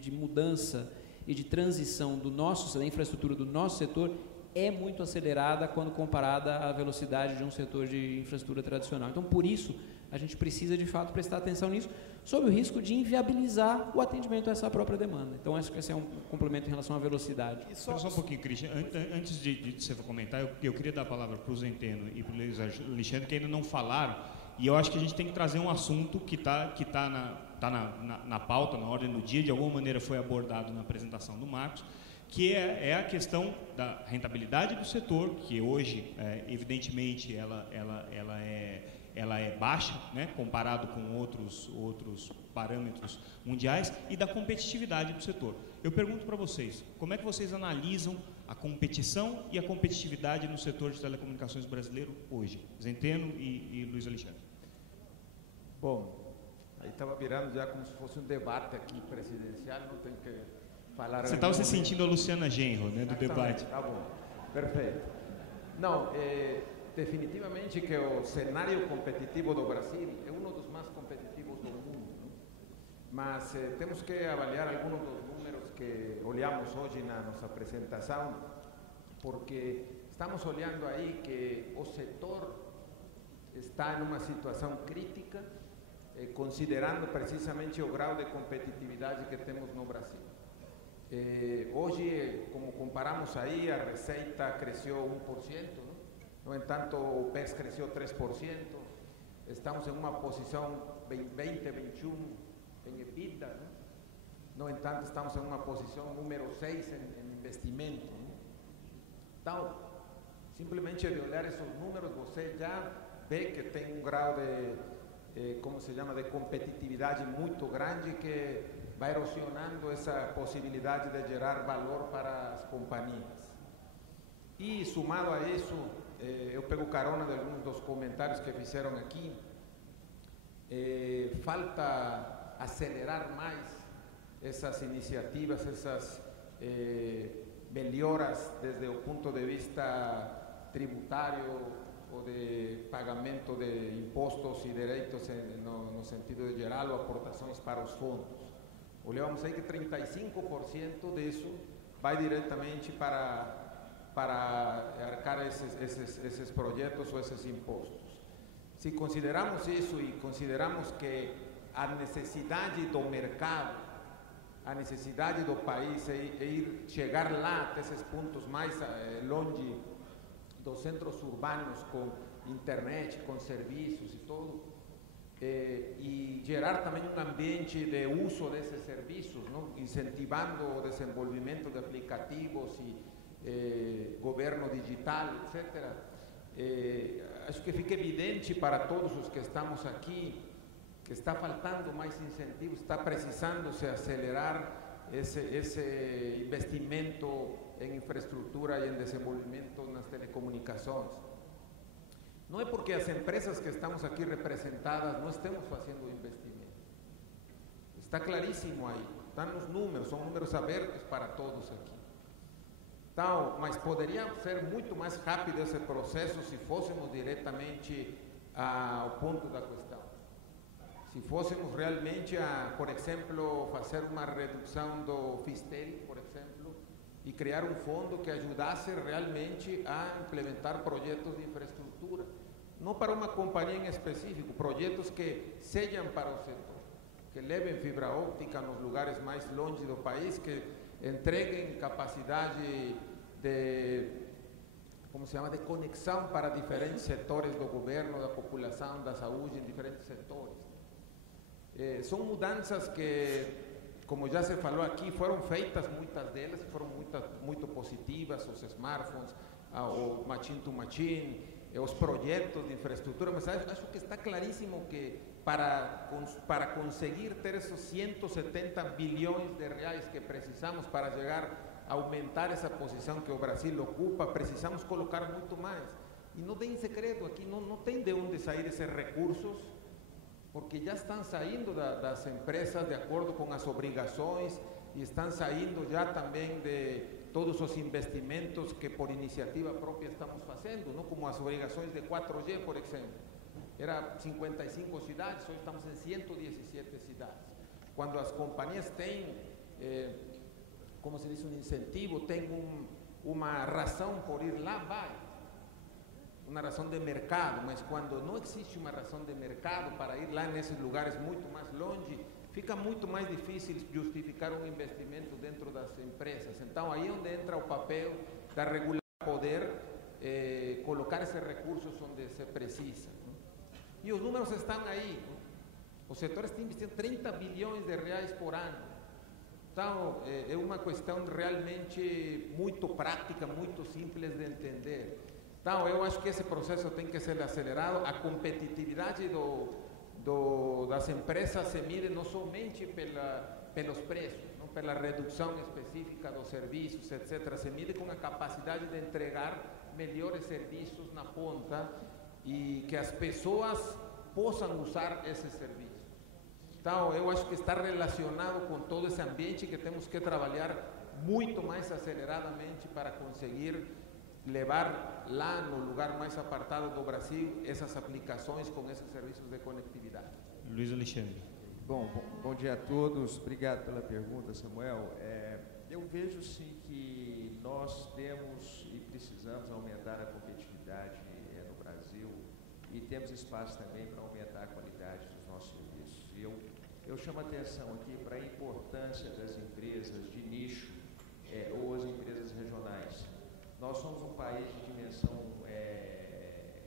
de mudança e de transição da infraestrutura do nosso setor é muito acelerada quando comparada à velocidade de um setor de infraestrutura tradicional. Então, por isso, a gente precisa, de fato, prestar atenção nisso, sob o risco de inviabilizar o atendimento a essa própria demanda. Então, acho que esse é um complemento em relação à velocidade. Espera só um pouquinho, Christian. Antes de você comentar, eu queria dar a palavra para o Zenteno e para o Luiz Alexandre, que ainda não falaram, e eu acho que a gente tem que trazer um assunto que tá na pauta, na ordem do dia, de alguma maneira foi abordado na apresentação do Marcos, que é a questão da rentabilidade do setor, que hoje, evidentemente, ela é baixa, né, comparado com outros parâmetros mundiais, e da competitividade do setor. Eu pergunto para vocês, como é que vocês analisam a competição e a competitividade no setor de telecomunicações brasileiro hoje? Zenteno e Luiz Alexandre. Bom, aí estava virando já como se fosse um debate aqui presidencial, não tem que falar... Você estava se sentindo a Luciana Genro, né, do debate. Tá bom, perfeito. Não, definitivamente que o cenário competitivo do Brasil é um dos mais competitivos do mundo, não? Mas temos que avaliar alguns dos números que olhamos hoje na nossa apresentação, porque estamos olhando aí que o setor está em uma situação crítica, considerando precisamente o grau de competitividade que temos no Brasil. Hoje, como comparamos aí, a receita cresceu 1%, não? No entanto, o PEX cresceu 3%, estamos em uma posição 20, 21 em EBITDA, não? No entanto, estamos em uma posição número 6 em investimento. Não? Então, simplesmente de olhar esses números, você já vê que tem um grau de, como se chama, de competitividade muito grande que vai erosionando essa possibilidade de gerar valor para as companhias. E, somado a isso, eu pego carona de alguns dos comentários que fizeram aqui, falta acelerar mais essas iniciativas, essas melhoras desde o ponto de vista tributário ou de pagamento de impostos e direitos no sentido de geral ou aportações para os fundos. Olhamos aí que 35% disso vai diretamente para arcar esses projetos ou esses impostos. Se consideramos isso e consideramos que a necessidade do mercado, a necessidade do país é chegar lá até esses pontos mais longe dos centros urbanos, com internet, com serviços e tudo, e gerar também um ambiente de uso desses serviços, não? Incentivando o desenvolvimento de aplicativos e governo digital, etc. Acho que fica evidente para todos os que estamos aqui que está faltando mais incentivos, está precisando se acelerar esse investimento em infraestrutura e em desenvolvimento nas telecomunicações. Não é porque as empresas que estamos aqui representadas não estamos fazendo o investimento. Está claríssimo aí, estão nos números, são números abertos para todos aqui. Então, mas poderia ser muito mais rápido esse processo se fôssemos diretamente ao ponto da questão. Se fôssemos realmente por exemplo, fazer uma redução do FISTEL, por exemplo, e criar um fundo que ajudasse realmente a implementar projetos de infraestrutura, não para uma companhia em específico, projetos que sejam para o setor, que levem fibra óptica nos lugares mais longe do país, que entreguem capacidade de, como se chama, de conexão para diferentes setores do governo, da população, da saúde, em diferentes setores. São mudanças que, como já se falou aqui, foram feitas, muitas delas foram muito positivas, os smartphones, o machine to machine, os projetos de infraestrutura, mas acho que está claríssimo que para conseguir ter esses 170 bilhões de reais que precisamos para chegar a aumentar essa posição que o Brasil ocupa, precisamos colocar muito mais. E não tem segredo aqui, não tem de onde sair esses recursos, porque já estão saindo das empresas de acordo com as obrigações e estão saindo já também de todos os investimentos que por iniciativa própria estamos fazendo, não? Como as obrigações de 4G, por exemplo. Era 55 cidades, hoje estamos em 117 cidades. Quando as companhias têm, como se diz, um incentivo, têm uma razão por ir lá, vai. Uma razão de mercado, mas quando não existe uma razão de mercado para ir lá nesses lugares muito mais longe, fica muito mais difícil justificar um investimento dentro das empresas. Então, aí é onde entra o papel da regulação, poder colocar esses recursos onde se precisa. E os números estão aí. O setor está investindo 30 bilhões de reais por ano. Então, é uma questão realmente muito prática, muito simples de entender. Então, eu acho que esse processo tem que ser acelerado. A competitividade das empresas se mide não somente pelos preços, não pela redução específica dos serviços, etc. Se mide com a capacidade de entregar melhores serviços na ponta e que as pessoas possam usar esses serviços. Então, eu acho que está relacionado com todo esse ambiente que temos que trabalhar muito mais aceleradamente para conseguir levar lá no lugar mais apartado do Brasil essas aplicações com esses serviços de conectividade. Luiz Alexandre. Bom dia a todos. Obrigado pela pergunta, Samuel. Eu vejo sim que nós temos e precisamos aumentar a competitividade no Brasil e temos espaço também para aumentar a qualidade dos nossos serviços. E eu chamo a atenção aqui para a importância das empresas de nicho ou as empresas regionais. Nós somos um país de dimensão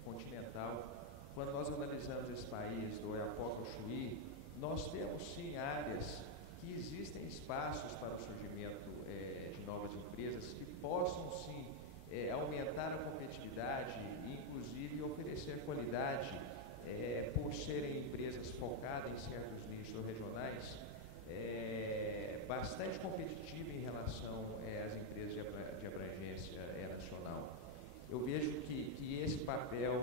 continental. Quando nós analisamos esse país, do Oiapoque ao Chuí, nós temos sim áreas que existem espaços para o surgimento de novas empresas que possam sim aumentar a competitividade e inclusive oferecer oferecer qualidade, por serem empresas focadas em certos nichos ou regionais, bastante competitiva em relação às empresas de abrangência nacional. Eu vejo que esse papel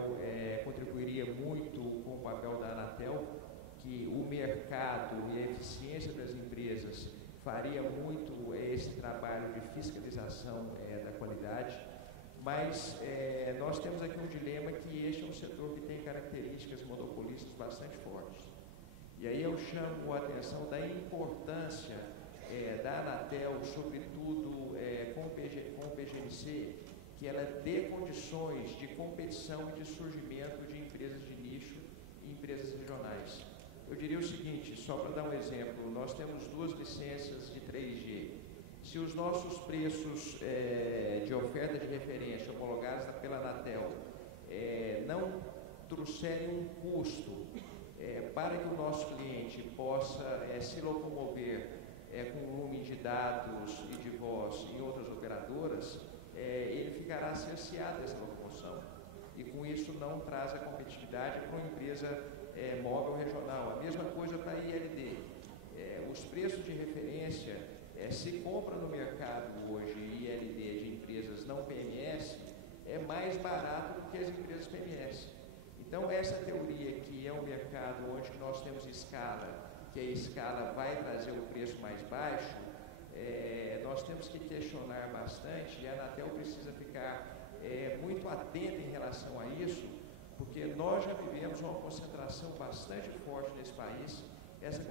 contribuiria muito com o papel da Anatel, que o mercado e a eficiência das empresas faria muito esse trabalho de fiscalização da qualidade, mas nós temos aqui um dilema que este é um setor que tem características monopolistas bastante fortes. E aí eu chamo a atenção da importância da Anatel, sobretudo com o PGNC, que ela dê condições de competição e de surgimento de empresas de nicho e empresas regionais. Eu diria o seguinte, só para dar um exemplo, nós temos 2 licenças de 3G. Se os nossos preços de oferta de referência homologados pela Anatel não trouxerem um custo para que o nosso cliente possa se locomover com volume de dados e de voz em outras operadoras, ele ficará cerceado dessa locomoção. E com isso não traz a competitividade para uma empresa móvel regional. A mesma coisa para a ILD. Os preços de referência se compra no mercado hoje ILD de empresas não PMS é mais barato do que as empresas PMS. Então essa teoria que é um mercado onde nós temos escala, que a escala vai trazer o preço mais baixo, nós temos que questionar bastante e a Anatel precisa ficar muito atenta em relação a isso, porque nós já vivemos uma concentração bastante forte nesse país, essa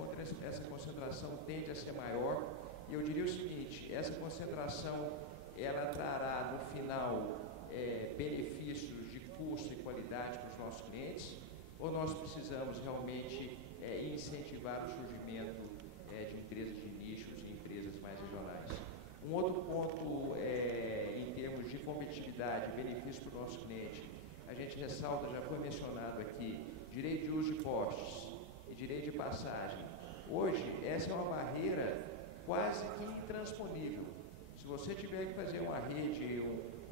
concentração tende a ser maior, e eu diria o seguinte, essa concentração, ela trará no final benefícios de custo e qualidade para os nossos clientes, ou nós precisamos realmente incentivar o surgimento de empresas de nichos e empresas mais regionais. Um outro ponto em termos de competitividade, benefício para o nosso cliente, a gente ressalta, já foi mencionado aqui, direito de uso de postes e direito de passagem. Hoje, essa é uma barreira quase que intransponível. Se você tiver que fazer uma rede,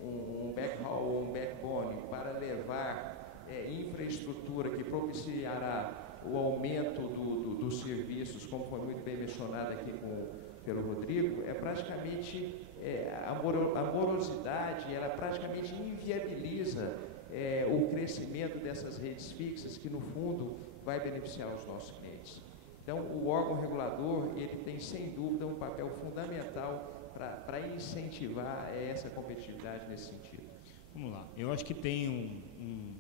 um backhaul ou um backbone para levar infraestrutura que propiciará o aumento dos serviços, como foi muito bem mencionado aqui pelo Rodrigo, praticamente a morosidade, ela praticamente inviabiliza o crescimento dessas redes fixas, que no fundo vai beneficiar os nossos clientes. Então, o órgão regulador, ele tem sem dúvida um papel fundamental para incentivar essa competitividade nesse sentido. Vamos lá. Eu acho que tem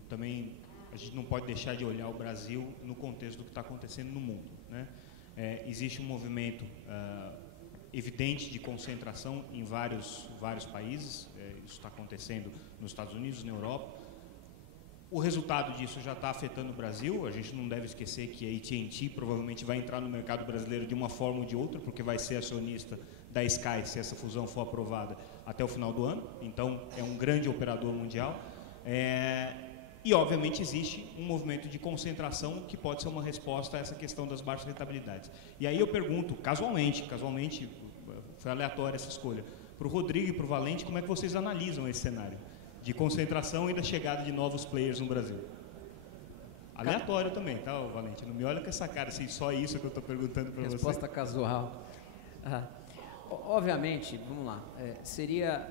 também, a gente não pode deixar de olhar o Brasil no contexto do que está acontecendo no mundo, né? Existe um movimento evidente de concentração em vários países, isso está acontecendo nos Estados Unidos, na Europa. O resultado disso já está afetando o Brasil, a gente não deve esquecer que a AT&T provavelmente vai entrar no mercado brasileiro de uma forma ou de outra, porque vai ser acionista da Sky, se essa fusão for aprovada, até o final do ano, então é um grande operador mundial. E, obviamente, existe um movimento de concentração que pode ser uma resposta a essa questão das baixas rentabilidades. E aí eu pergunto, casualmente, foi aleatória essa escolha, para o Rodrigo e para o Valente, como é que vocês analisam esse cenário de concentração e da chegada de novos players no Brasil? Aleatório também, tá, Valente? Não me olha com essa cara, assim, só isso que eu estou perguntando para você. Resposta casual. Obviamente, vamos lá, seria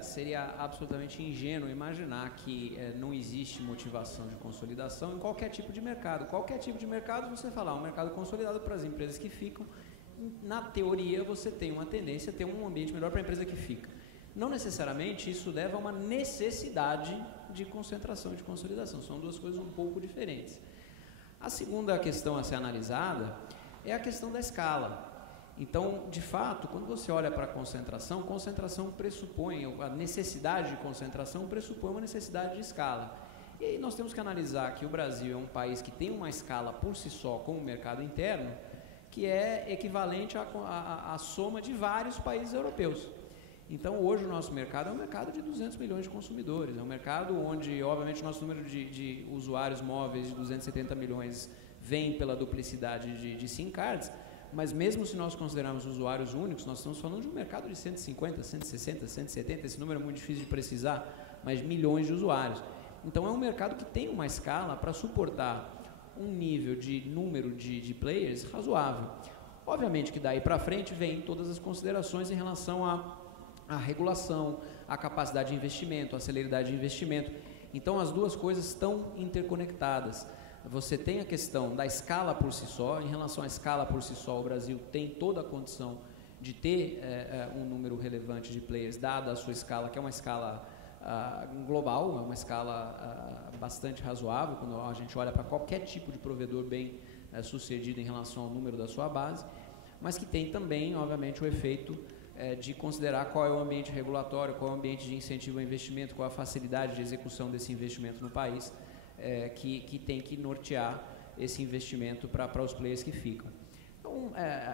absolutamente ingênuo imaginar que não existe motivação de consolidação em qualquer tipo de mercado. Qualquer tipo de mercado, você falar, um mercado consolidado para as empresas que ficam, na teoria você tem uma tendência a ter um ambiente melhor para a empresa que fica. Não necessariamente isso leva a uma necessidade de concentração e de consolidação, são duas coisas um pouco diferentes. A segunda questão a ser analisada é a questão da escala. Então, de fato, quando você olha para a concentração pressupõe, a necessidade de concentração pressupõe uma necessidade de escala. E aí nós temos que analisar que o Brasil é um país que tem uma escala por si só como mercado interno, que é equivalente à soma de vários países europeus. Então, hoje o nosso mercado é um mercado de 200 milhões de consumidores, é um mercado onde, obviamente, o nosso número de usuários móveis de 270 milhões vem pela duplicidade de SIM cards, mas mesmo se nós considerarmos usuários únicos, nós estamos falando de um mercado de 150, 160, 170, esse número é muito difícil de precisar, mas milhões de usuários. Então é um mercado que tem uma escala para suportar um nível de número de players razoável. Obviamente que daí para frente vem todas as considerações em relação à regulação, à capacidade de investimento, à celeridade de investimento. Então as duas coisas estão interconectadas. Você tem a questão da escala por si só. Em relação à escala por si só, o Brasil tem toda a condição de ter um número relevante de players, dada a sua escala, que é uma escala global, é uma escala bastante razoável, quando a gente olha para qualquer tipo de provedor bem sucedido em relação ao número da sua base, mas que tem também, obviamente, o efeito de considerar qual é o ambiente regulatório, qual é o ambiente de incentivo ao investimento, qual a facilidade de execução desse investimento no país, que tem que nortear esse investimento para os players que ficam. Então,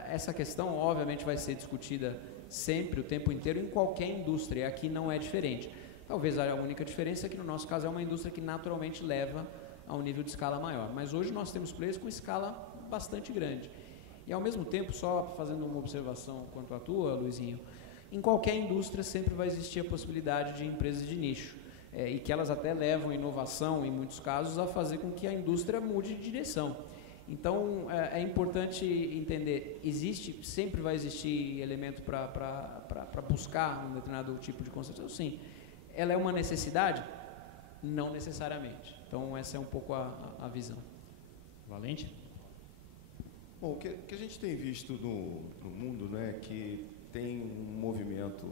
essa questão, obviamente, vai ser discutida sempre, o tempo inteiro, em qualquer indústria. Aqui não é diferente. Talvez a única diferença é que, no nosso caso, é uma indústria que naturalmente leva a um nível de escala maior. Mas hoje nós temos players com escala bastante grande. E, ao mesmo tempo, só fazendo uma observação quanto à tua, Luizinho, em qualquer indústria sempre vai existir a possibilidade de empresas de nicho. E que elas até levam inovação, em muitos casos, a fazer com que a indústria mude de direção. Então, é importante entender, sempre vai existir elemento para buscar um determinado tipo de concepção? Sim. Ela é uma necessidade? Não necessariamente. Então, essa é um pouco a visão. Valente? Bom, o que a gente tem visto no mundo, né, que tem um movimento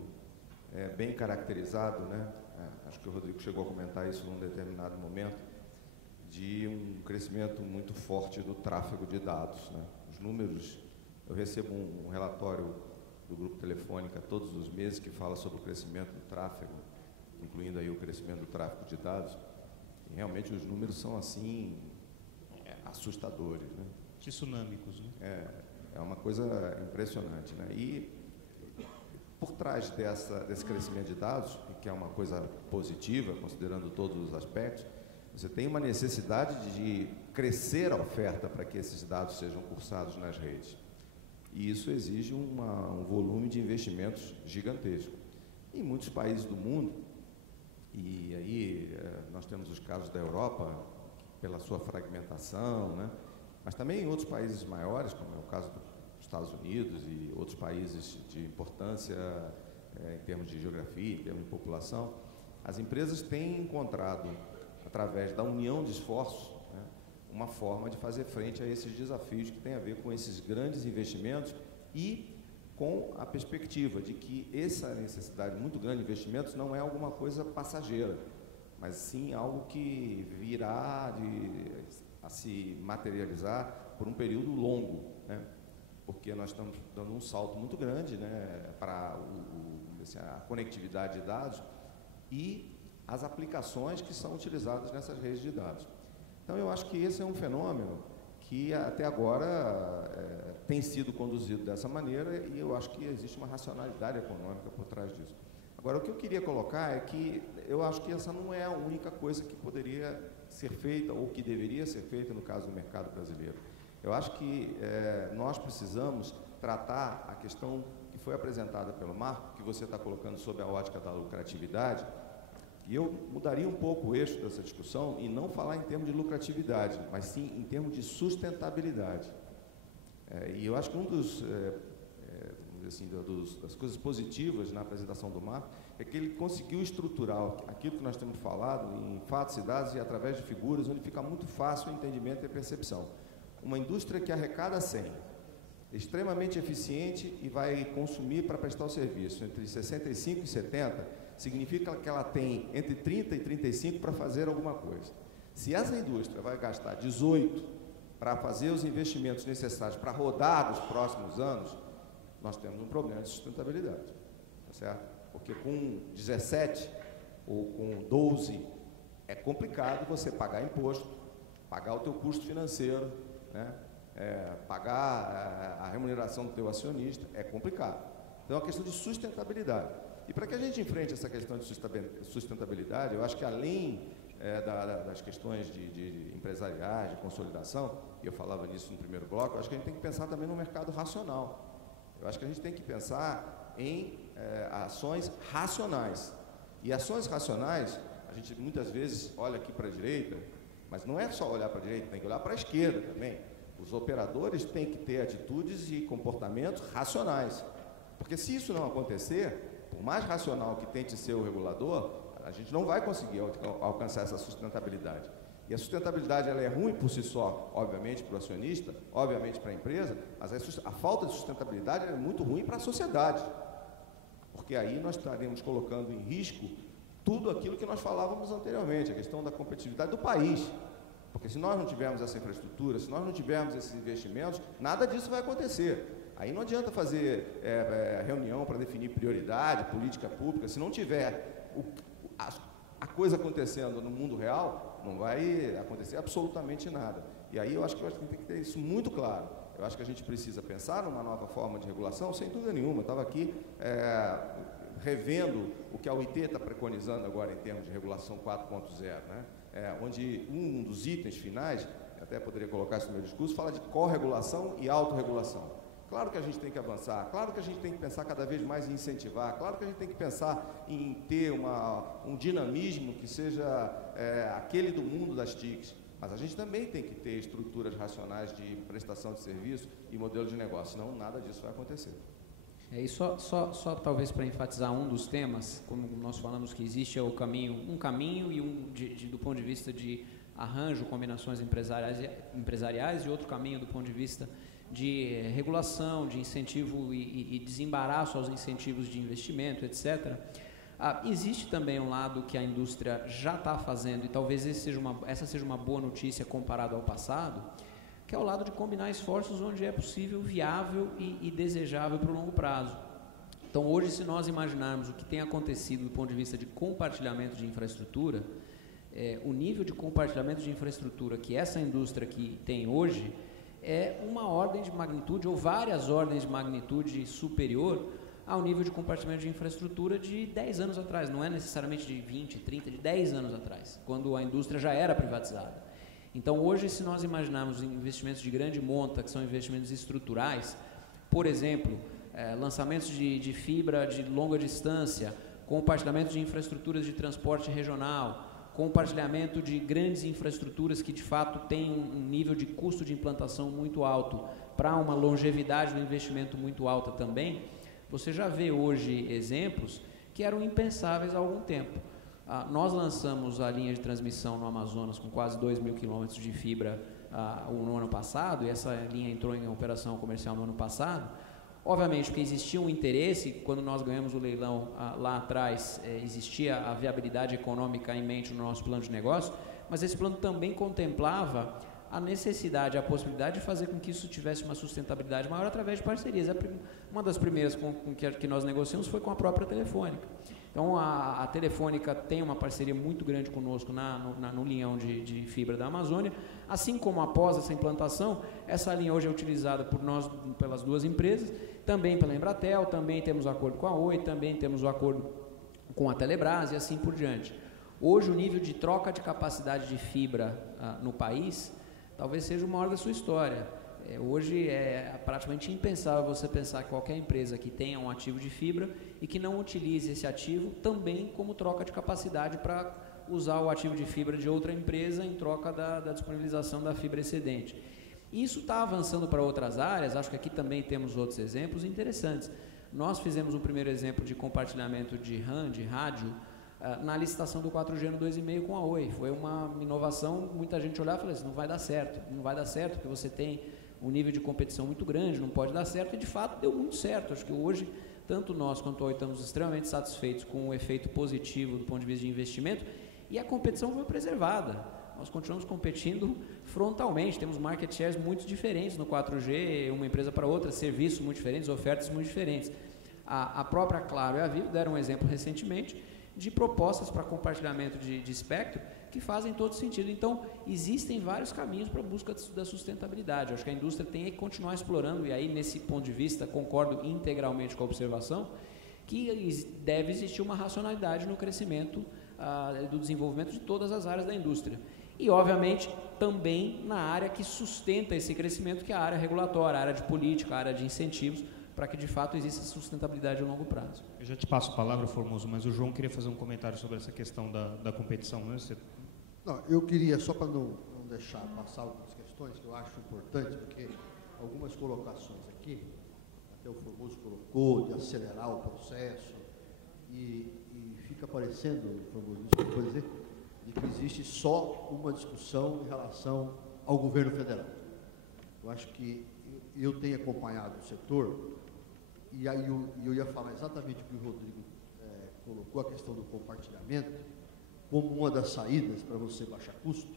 bem caracterizado, né, acho que o Rodrigo chegou a comentar isso num determinado momento, de um crescimento muito forte do tráfego de dados, né. Os números, eu recebo um relatório do Grupo Telefônica todos os meses que fala sobre o crescimento do tráfego, incluindo aí o crescimento do tráfego de dados, e realmente os números são assim assustadores, né? Tsunâmicos, né? É uma coisa impressionante, né? E por trás desse crescimento de dados, que é uma coisa positiva, considerando todos os aspectos, você tem uma necessidade de crescer a oferta para que esses dados sejam cursados nas redes. E isso exige um volume de investimentos gigantesco. Em muitos países do mundo, e aí nós temos os casos da Europa, pela sua fragmentação, né? Mas também em outros países maiores, como é o caso dos Estados Unidos e outros países de importância em termos de geografia, em termos de população, as empresas têm encontrado, através da união de esforços, né, uma forma de fazer frente a esses desafios que têm a ver com esses grandes investimentos e com a perspectiva de que essa necessidade muito grande de investimentos não é alguma coisa passageira, mas sim algo que virá a se materializar por um período longo, né? Porque nós estamos dando um salto muito grande, né, para a conectividade de dados e as aplicações que são utilizadas nessas redes de dados. Então, eu acho que esse é um fenômeno que até agora tem sido conduzido dessa maneira e eu acho que existe uma racionalidade econômica por trás disso. Agora, o que eu queria colocar é que eu acho que essa não é a única coisa que poderia ser feita ou que deveria ser feita no caso do mercado brasileiro. Eu acho que nós precisamos tratar a questão que foi apresentada pelo Marco, que você está colocando sob a ótica da lucratividade, e eu mudaria um pouco o eixo dessa discussão e não falar em termos de lucratividade, mas sim em termos de sustentabilidade. E eu acho que das coisas positivas na apresentação do Marco é que ele conseguiu estruturar aquilo que nós temos falado em fatos e dados e através de figuras, onde fica muito fácil o entendimento e a percepção. Uma indústria que arrecada 100, extremamente eficiente e vai consumir para prestar o serviço entre 65 e 70, significa que ela tem entre 30 e 35 para fazer alguma coisa. Se essa indústria vai gastar 18 para fazer os investimentos necessários para rodar nos próximos anos, nós temos um problema de sustentabilidade, tá certo? Porque com 17 ou com 12 é complicado você pagar imposto, pagar o teu custo financeiro, né? Pagar a remuneração do teu acionista, é complicado. Então é uma questão de sustentabilidade. E para que a gente enfrente essa questão de sustentabilidade, eu acho que além das questões de empresariais, de consolidação, e eu falava nisso no primeiro bloco, eu acho que a gente tem que pensar também no mercado racional. Eu acho que a gente tem que pensar em ações racionais. E ações racionais, a gente muitas vezes olha aqui para a direita, mas não é só olhar para a direita, tem que olhar para a esquerda também. Os operadores têm que ter atitudes e comportamentos racionais. Porque se isso não acontecer, por mais racional que tente ser o regulador, a gente não vai conseguir alcançar essa sustentabilidade. E a sustentabilidade ela é ruim por si só, obviamente, para o acionista, obviamente para a empresa, mas a falta de sustentabilidade é muito ruim para a sociedade. Porque aí nós estaremos colocando em risco tudo aquilo que nós falávamos anteriormente, a questão da competitividade do país. Porque se nós não tivermos essa infraestrutura, se nós não tivermos esses investimentos, nada disso vai acontecer. Aí não adianta fazer reunião para definir prioridade, política pública, se não tiver a coisa acontecendo no mundo real, não vai acontecer absolutamente nada. E aí eu acho que a gente tem que ter isso muito claro. Eu acho que a gente precisa pensar numa nova forma de regulação, sem dúvida nenhuma. Eu estava aqui revendo o que a OIT está preconizando agora em termos de regulação 4.0, né? Onde um dos itens finais, até poderia colocar isso no meu discurso, fala de corregulação e autorregulação. Claro que a gente tem que avançar, claro que a gente tem que pensar cada vez mais em incentivar, claro que a gente tem que pensar em ter um dinamismo que seja aquele do mundo das TICs, mas a gente também tem que ter estruturas racionais de prestação de serviço e modelo de negócio, senão nada disso vai acontecer. E só talvez para enfatizar um dos temas, como nós falamos que existe um caminho e do ponto de vista de arranjo, combinações empresariais e outro caminho do ponto de vista de regulação, de incentivo e desembaraço aos incentivos de investimento, etc. Existe também um lado que a indústria já está fazendo, e talvez essa seja uma boa notícia comparado ao passado, que é o lado de combinar esforços onde é possível, viável e desejável para o longo prazo. Então, hoje, se nós imaginarmos o que tem acontecido do ponto de vista de compartilhamento de infraestrutura, o nível de compartilhamento de infraestrutura que essa indústria aqui tem hoje é uma ordem de magnitude ou várias ordens de magnitude superior ao nível de compartilhamento de infraestrutura de 10 anos atrás, não é necessariamente de 20, 30, de 10 anos atrás, quando a indústria já era privatizada. Então, hoje, se nós imaginarmos investimentos de grande monta, que são investimentos estruturais, por exemplo, lançamentos de fibra de longa distância, compartilhamento de infraestruturas de transporte regional, compartilhamento de grandes infraestruturas que, de fato, têm um nível de custo de implantação muito alto, para uma longevidade do investimento muito alta também, você já vê hoje exemplos que eram impensáveis há algum tempo. Nós lançamos a linha de transmissão no Amazonas com quase 2.000 quilômetros de fibra no ano passado, e essa linha entrou em operação comercial no ano passado. Obviamente, porque existia um interesse, quando nós ganhamos o leilão lá atrás, existia a viabilidade econômica em mente no nosso plano de negócio, mas esse plano também contemplava a necessidade, a possibilidade de fazer com que isso tivesse uma sustentabilidade maior através de parcerias. Uma das primeiras que nós negociamos foi com a própria Telefônica. Então, a Telefônica tem uma parceria muito grande conosco no linhão de fibra da Amazônia, assim como após essa implantação, essa linha hoje é utilizada por nós, pelas duas empresas, também pela Embratel, também temos o acordo com a Oi, também temos o acordo com a Telebrás e assim por diante. Hoje, o nível de troca de capacidade de fibra no país talvez seja o maior da sua história. Hoje é praticamente impensável você pensar que qualquer empresa que tenha um ativo de fibra e que não utilize esse ativo também como troca de capacidade para usar o ativo de fibra de outra empresa em troca da disponibilização da fibra excedente. Isso está avançando para outras áreas, acho que aqui também temos outros exemplos interessantes. Nós fizemos um primeiro exemplo de compartilhamento de RAN, de rádio, na licitação do 4G no 2,5 com a Oi. Foi uma inovação, muita gente olhava e falou assim, não vai dar certo porque você tem um nível de competição muito grande, não pode dar certo, e de fato deu muito certo. Acho que hoje, tanto nós quanto a Oi estamos extremamente satisfeitos com o efeito positivo do ponto de vista de investimento, e a competição foi preservada. Nós continuamos competindo frontalmente, temos market shares muito diferentes no 4G, uma empresa para outra, serviços muito diferentes, ofertas muito diferentes. A própria Claro e a Vivo deram um exemplo recentemente de propostas para compartilhamento de espectro que fazem todo sentido. Então, existem vários caminhos para a busca da sustentabilidade. Eu acho que a indústria tem que continuar explorando, e aí, nesse ponto de vista, concordo integralmente com a observação, que deve existir uma racionalidade no crescimento do desenvolvimento de todas as áreas da indústria. E, obviamente, também na área que sustenta esse crescimento, que é a área regulatória, a área de política, a área de incentivos, para que de fato exista sustentabilidade a longo prazo. Eu já te passo a palavra, Formoso, mas o João queria fazer um comentário sobre essa questão da competição, né? Não, eu queria, só para não deixar passar algumas questões que eu acho importante, porque algumas colocações aqui, até o Formoso colocou, de acelerar o processo, e fica parecendo, Formoso, isso que eu vou dizer, de que existe só uma discussão em relação ao governo federal. Eu acho que eu tenho acompanhado o setor, e aí eu ia falar exatamente o que o Rodrigo colocou, a questão do compartilhamento, como uma das saídas para você baixar custo.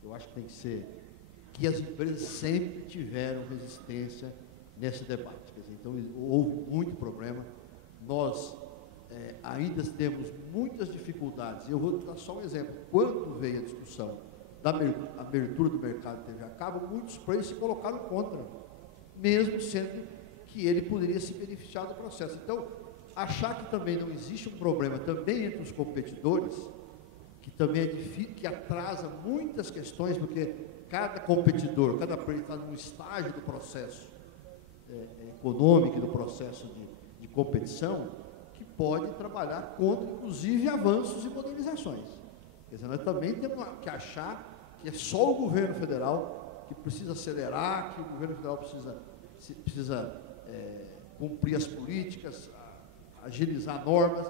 Eu acho que tem que ser que as empresas sempre tiveram resistência nesse debate. Quer dizer, então, houve muito problema. Nós ainda temos muitas dificuldades. Eu vou dar só um exemplo. Quando veio a discussão da abertura do mercado de TV a cabo, muitos players se colocaram contra, mesmo sendo que ele poderia se beneficiar do processo. Então, achar que também não existe um problema também entre os competidores, que também é difícil, que atrasa muitas questões, porque cada competidor, cada player está num estágio do processo econômico, do processo de competição, que pode trabalhar contra, inclusive, avanços e modernizações. Quer dizer, nós também temos que achar que é só o governo federal que precisa acelerar, que o governo federal precisa cumprir as políticas, agilizar normas,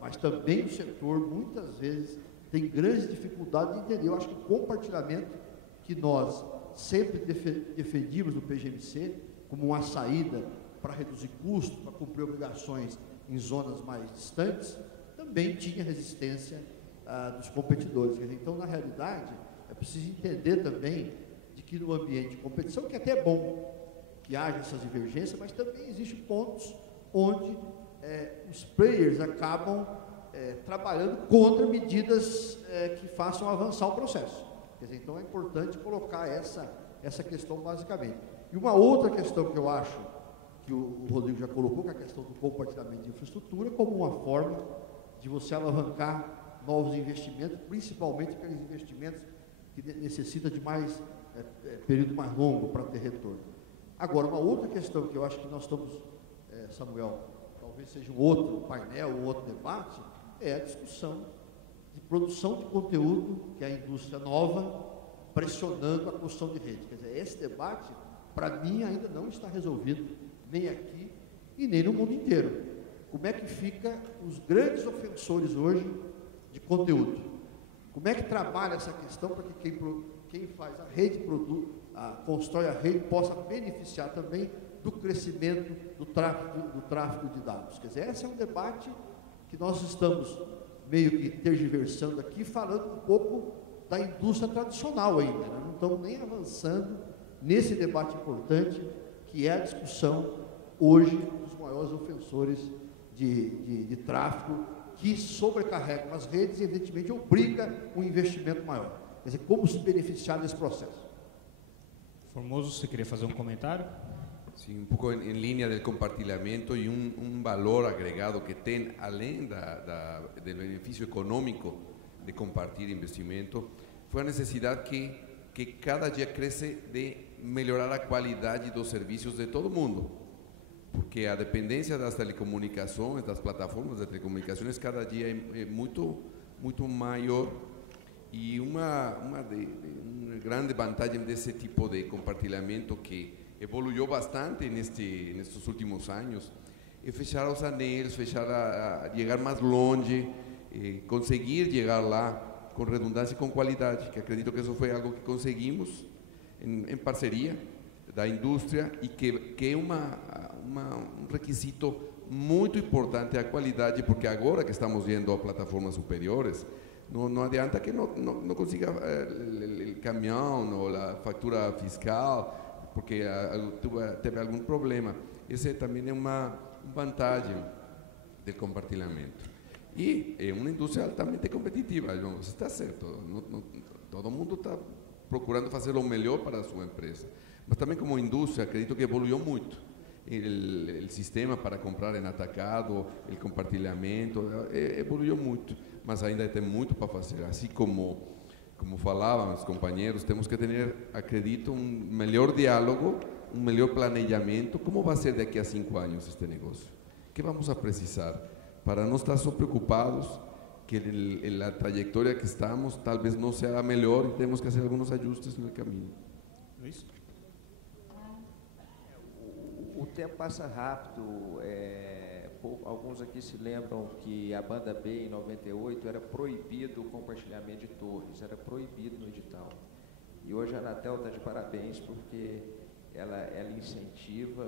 mas também o setor, muitas vezes, tem grandes dificuldades de entender. Eu acho que o compartilhamento que nós sempre defendimos no PGMC como uma saída para reduzir custos, para cumprir obrigações em zonas mais distantes, também tinha resistência dos competidores. Então, na realidade, é preciso entender também de que no ambiente de competição, que até é bom que haja essas divergências, mas também existem pontos onde os players acabam trabalhando contra medidas que façam avançar o processo. Quer dizer, então é importante colocar essa questão basicamente. E uma outra questão que eu acho que o Rodrigo já colocou, que é a questão do compartilhamento de infraestrutura, como uma forma de você alavancar novos investimentos, principalmente aqueles investimentos que necessitam de mais período mais longo para ter retorno. Agora, uma outra questão que eu acho que nós estamos, Samuel, talvez seja um outro painel, um outro debate, é a discussão de produção de conteúdo, que é a indústria nova, pressionando a construção de rede. Quer dizer, esse debate, para mim, ainda não está resolvido, nem aqui e nem no mundo inteiro. Como é que fica os grandes ofensores hoje de conteúdo? Como é que trabalha essa questão para que quem faz a rede, constrói a rede, possa beneficiar também do crescimento do tráfego de dados? Quer dizer, esse é um debate que nós estamos meio que tergiversando aqui, falando um pouco da indústria tradicional ainda, né? Não estamos nem avançando nesse debate importante, que é a discussão hoje dos maiores ofensores de tráfego, que sobrecarregam as redes e, evidentemente, obriga um investimento maior. Quer dizer, como se beneficiar desse processo? Formoso, você queria fazer um comentário? Sí, un poco en línea del compartilamiento y un valor agregado que tiene, além del beneficio económico de compartir investimento, fue a necesidad que cada día crece de melhorar a qualidade dos serviços de todo mundo, porque a dependência das telecomunicações, das plataformas de telecomunicações, cada dia é muito maior, e uma grande vantagem desse tipo de compartilhamento que evoluiu bastante nestes últimos anos é fechar os anéis, chegar mais longe, conseguir chegar lá com redundância e com qualidade, que acredito que isso foi algo que conseguimos em parceria da indústria e que é um requisito muito importante a qualidade, porque agora que estamos indo a plataformas superiores, não adianta que não consiga o caminhão ou a fatura fiscal, porque teve algum problema. Essa também é uma vantagem do compartilhamento. E é uma indústria altamente competitiva, você está certo, todo mundo está procurando fazer o melhor para a sua empresa, mas também como indústria acredito que evoluiu muito o sistema para comprar em atacado, o compartilhamento evoluiu muito, mas ainda tem muito para fazer, assim como falavam os companheiros, temos que ter, acredito, melhor diálogo um melhor planejamento. Como vai ser daqui a 5 anos este negócio? O que vamos a precisar? Para não estar só preocupados que a trajetória que estamos talvez não seja a melhor e temos que fazer alguns ajustes no caminho. Luiz? O tempo passa rápido. Alguns aqui se lembram que a banda B, em 98, era proibido o compartilhamento de torres, era proibido no edital. E hoje a Anatel está de parabéns porque ela incentiva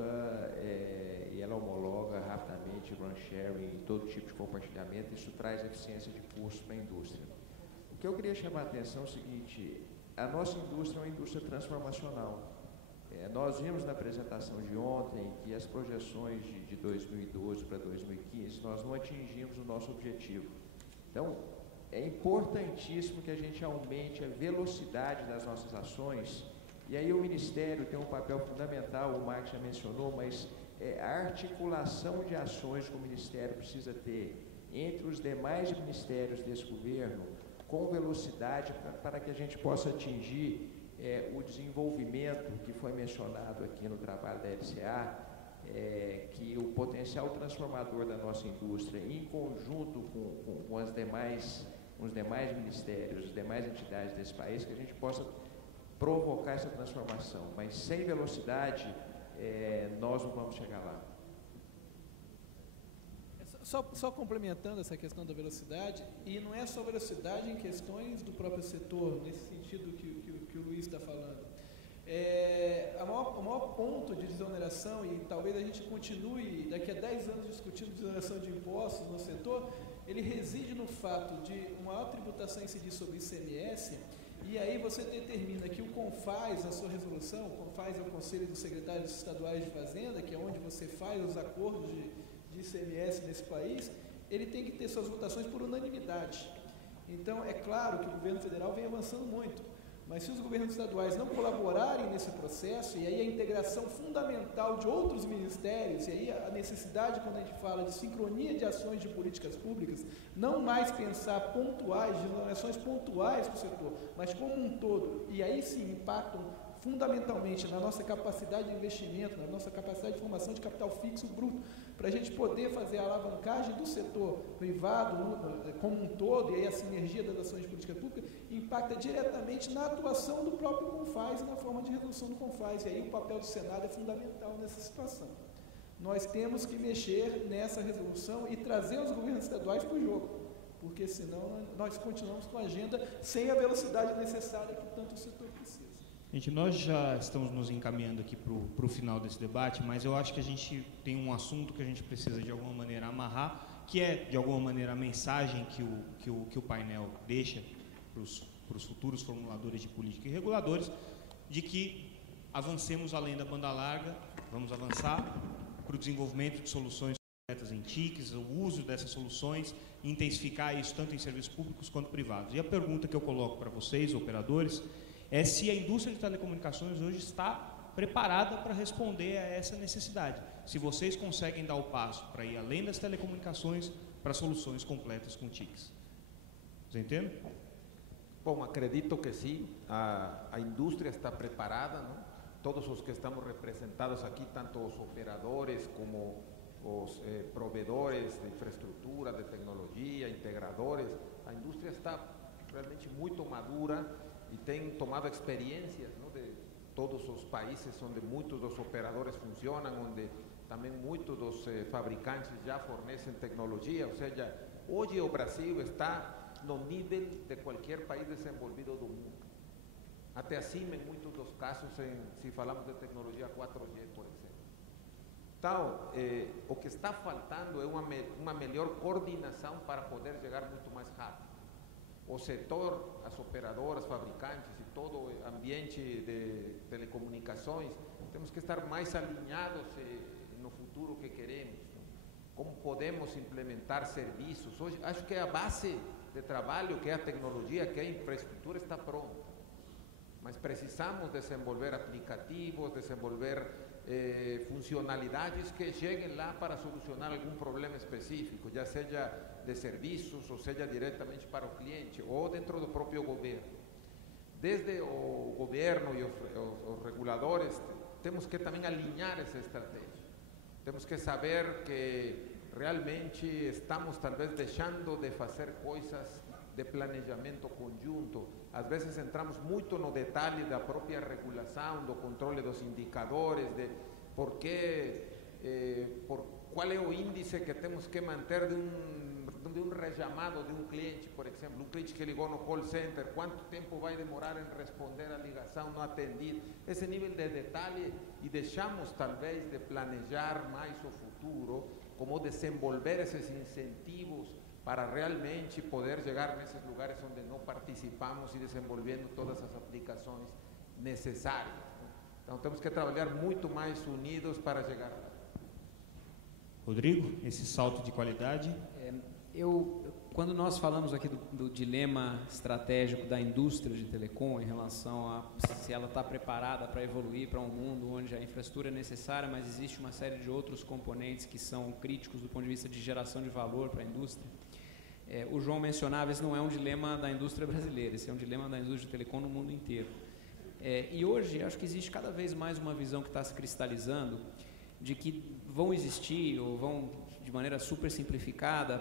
e ela homologa rapidamente run sharing, todo tipo de compartilhamento. Isso traz eficiência de custo para a indústria. O que eu queria chamar a atenção é o seguinte: a nossa indústria é uma indústria transformacional. Nós vimos na apresentação de ontem que as projeções de 2012 para 2015, nós não atingimos o nosso objetivo. Então, é importantíssimo que a gente aumente a velocidade das nossas ações, e aí o Ministério tem um papel fundamental, o Marcos já mencionou, mas a articulação de ações que o Ministério precisa ter entre os demais ministérios desse governo, com velocidade, para que a gente possa atingir o desenvolvimento que foi mencionado aqui no trabalho da LCA, que o potencial transformador da nossa indústria, em conjunto com os demais ministérios, as demais entidades desse país, que a gente possa provocar essa transformação. Mas sem velocidade, nós não vamos chegar lá. Só complementando essa questão da velocidade, e não é só velocidade em questões do próprio setor, nesse sentido que o Luiz está falando. O maior ponto de desoneração, e talvez a gente continue daqui a 10 anos discutindo desoneração de impostos no setor, ele reside no fato de uma alta tributação incidir sobre ICMS, e aí você determina que o CONFAS, na sua resolução, o CONFAS é o Conselho dos Secretários Estaduais de Fazenda, que é onde você faz os acordos de ICMS nesse país, ele tem que ter suas votações por unanimidade. Então, é claro que o governo federal vem avançando muito, mas se os governos estaduais não colaborarem nesse processo, e aí a integração fundamental de outros ministérios, e aí a necessidade, quando a gente fala de sincronia de ações de políticas públicas, não mais pensar pontuais, ações pontuais para o setor, mas como um todo, e aí sim impactam fundamentalmente na nossa capacidade de investimento, na nossa capacidade de formação de capital fixo bruto, para a gente poder fazer a alavancagem do setor privado como um todo, e aí a sinergia das ações de política pública impacta diretamente na atuação do próprio CONFAS e na forma de resolução do CONFAS, e aí o papel do Senado é fundamental nessa situação. Nós temos que mexer nessa resolução e trazer os governos estaduais para o jogo, porque senão nós continuamos com a agenda sem a velocidade necessária que tanto o setor precisa. Gente, nós já estamos nos encaminhando aqui para o final desse debate, mas eu acho que a gente tem um assunto que a gente precisa de alguma maneira amarrar, que é de alguma maneira a mensagem que o painel deixa para os futuros formuladores de política e reguladores, de que avancemos além da banda larga, vamos avançar para o desenvolvimento de soluções concretas em TICs, o uso dessas soluções, intensificar isso tanto em serviços públicos quanto privados. E a pergunta que eu coloco para vocês, operadores, é se a indústria de telecomunicações hoje está preparada para responder a essa necessidade. Se vocês conseguem dar o passo para ir além das telecomunicações para soluções completas com TICs. Você entende? Bom, acredito que sim. A indústria está preparada, não? Todos os que estamos representados aqui, tanto os operadores como os provedores de infraestrutura, de tecnologia, integradores, a indústria está realmente muito madura e tem tomado experiências, não, de todos os países onde muitos dos operadores funcionam, onde também muitos dos fabricantes já fornecem tecnologia, ou seja, hoje o Brasil está no nível de qualquer país desenvolvido do mundo. Até acima, em muitos dos casos, se falamos de tecnologia 4G, por exemplo. Então, o que está faltando é uma melhor coordenação para poder chegar muito mais rápido. O setor, as operadoras, fabricantes e todo o ambiente de telecomunicações, temos que estar mais alinhados no futuro que queremos. Como podemos implementar serviços? Hoje, acho que a base de trabalho, que é a tecnologia, que é a infraestrutura, está pronta. Mas precisamos desenvolver aplicativos, desenvolver funcionalidades que cheguem lá para solucionar algum problema específico, já seja de serviços, ou seja diretamente para o cliente, ou dentro do próprio governo. Desde o governo e os reguladores temos que também alinhar essa estratégia. Temos que saber que realmente estamos talvez deixando de fazer coisas de planejamento conjunto. Às vezes entramos muito no detalhe da própria regulação, do controle dos indicadores, de qual é o índice que temos que manter de um reclamado de um cliente, por exemplo, um cliente que ligou no call center, quanto tempo vai demorar em responder a ligação não atendida, esse nível de detalhe, e deixamos talvez de planejar mais o futuro, como desenvolver esses incentivos para realmente poder chegar nesses lugares onde não participamos e desenvolvendo todas as aplicações necessárias. Então temos que trabalhar muito mais unidos para chegar lá. Rodrigo, esse salto de qualidade? Quando nós falamos aqui do dilema estratégico da indústria de telecom em relação a se ela está preparada para evoluir para um mundo onde a infraestrutura é necessária, mas existe uma série de outros componentes que são críticos do ponto de vista de geração de valor para a indústria, o João mencionava, esse não é um dilema da indústria brasileira, esse é um dilema da indústria de telecom no mundo inteiro. E hoje, acho que existe cada vez mais uma visão que está se cristalizando de que vão existir, ou vão, de maneira super simplificada,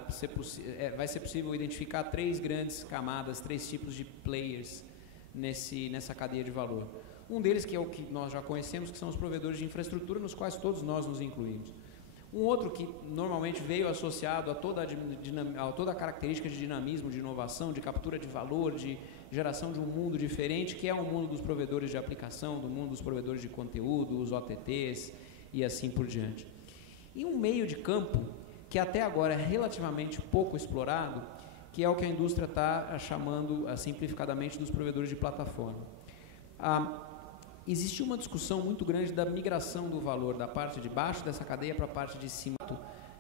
vai ser possível identificar 3 grandes camadas, 3 tipos de players nessa cadeia de valor. Um deles, que é o que nós já conhecemos, que são os provedores de infraestrutura, nos quais todos nós nos incluímos. Um outro que normalmente veio associado a toda a característica de dinamismo, de inovação, de captura de valor, de geração de um mundo diferente, que é o mundo dos provedores de aplicação, do mundo dos provedores de conteúdo, os OTTs e assim por diante. E um meio de campo que até agora é relativamente pouco explorado, que é o que a indústria está chamando, simplificadamente, dos provedores de plataforma. Existe uma discussão muito grande da migração do valor da parte de baixo dessa cadeia para a parte de cima.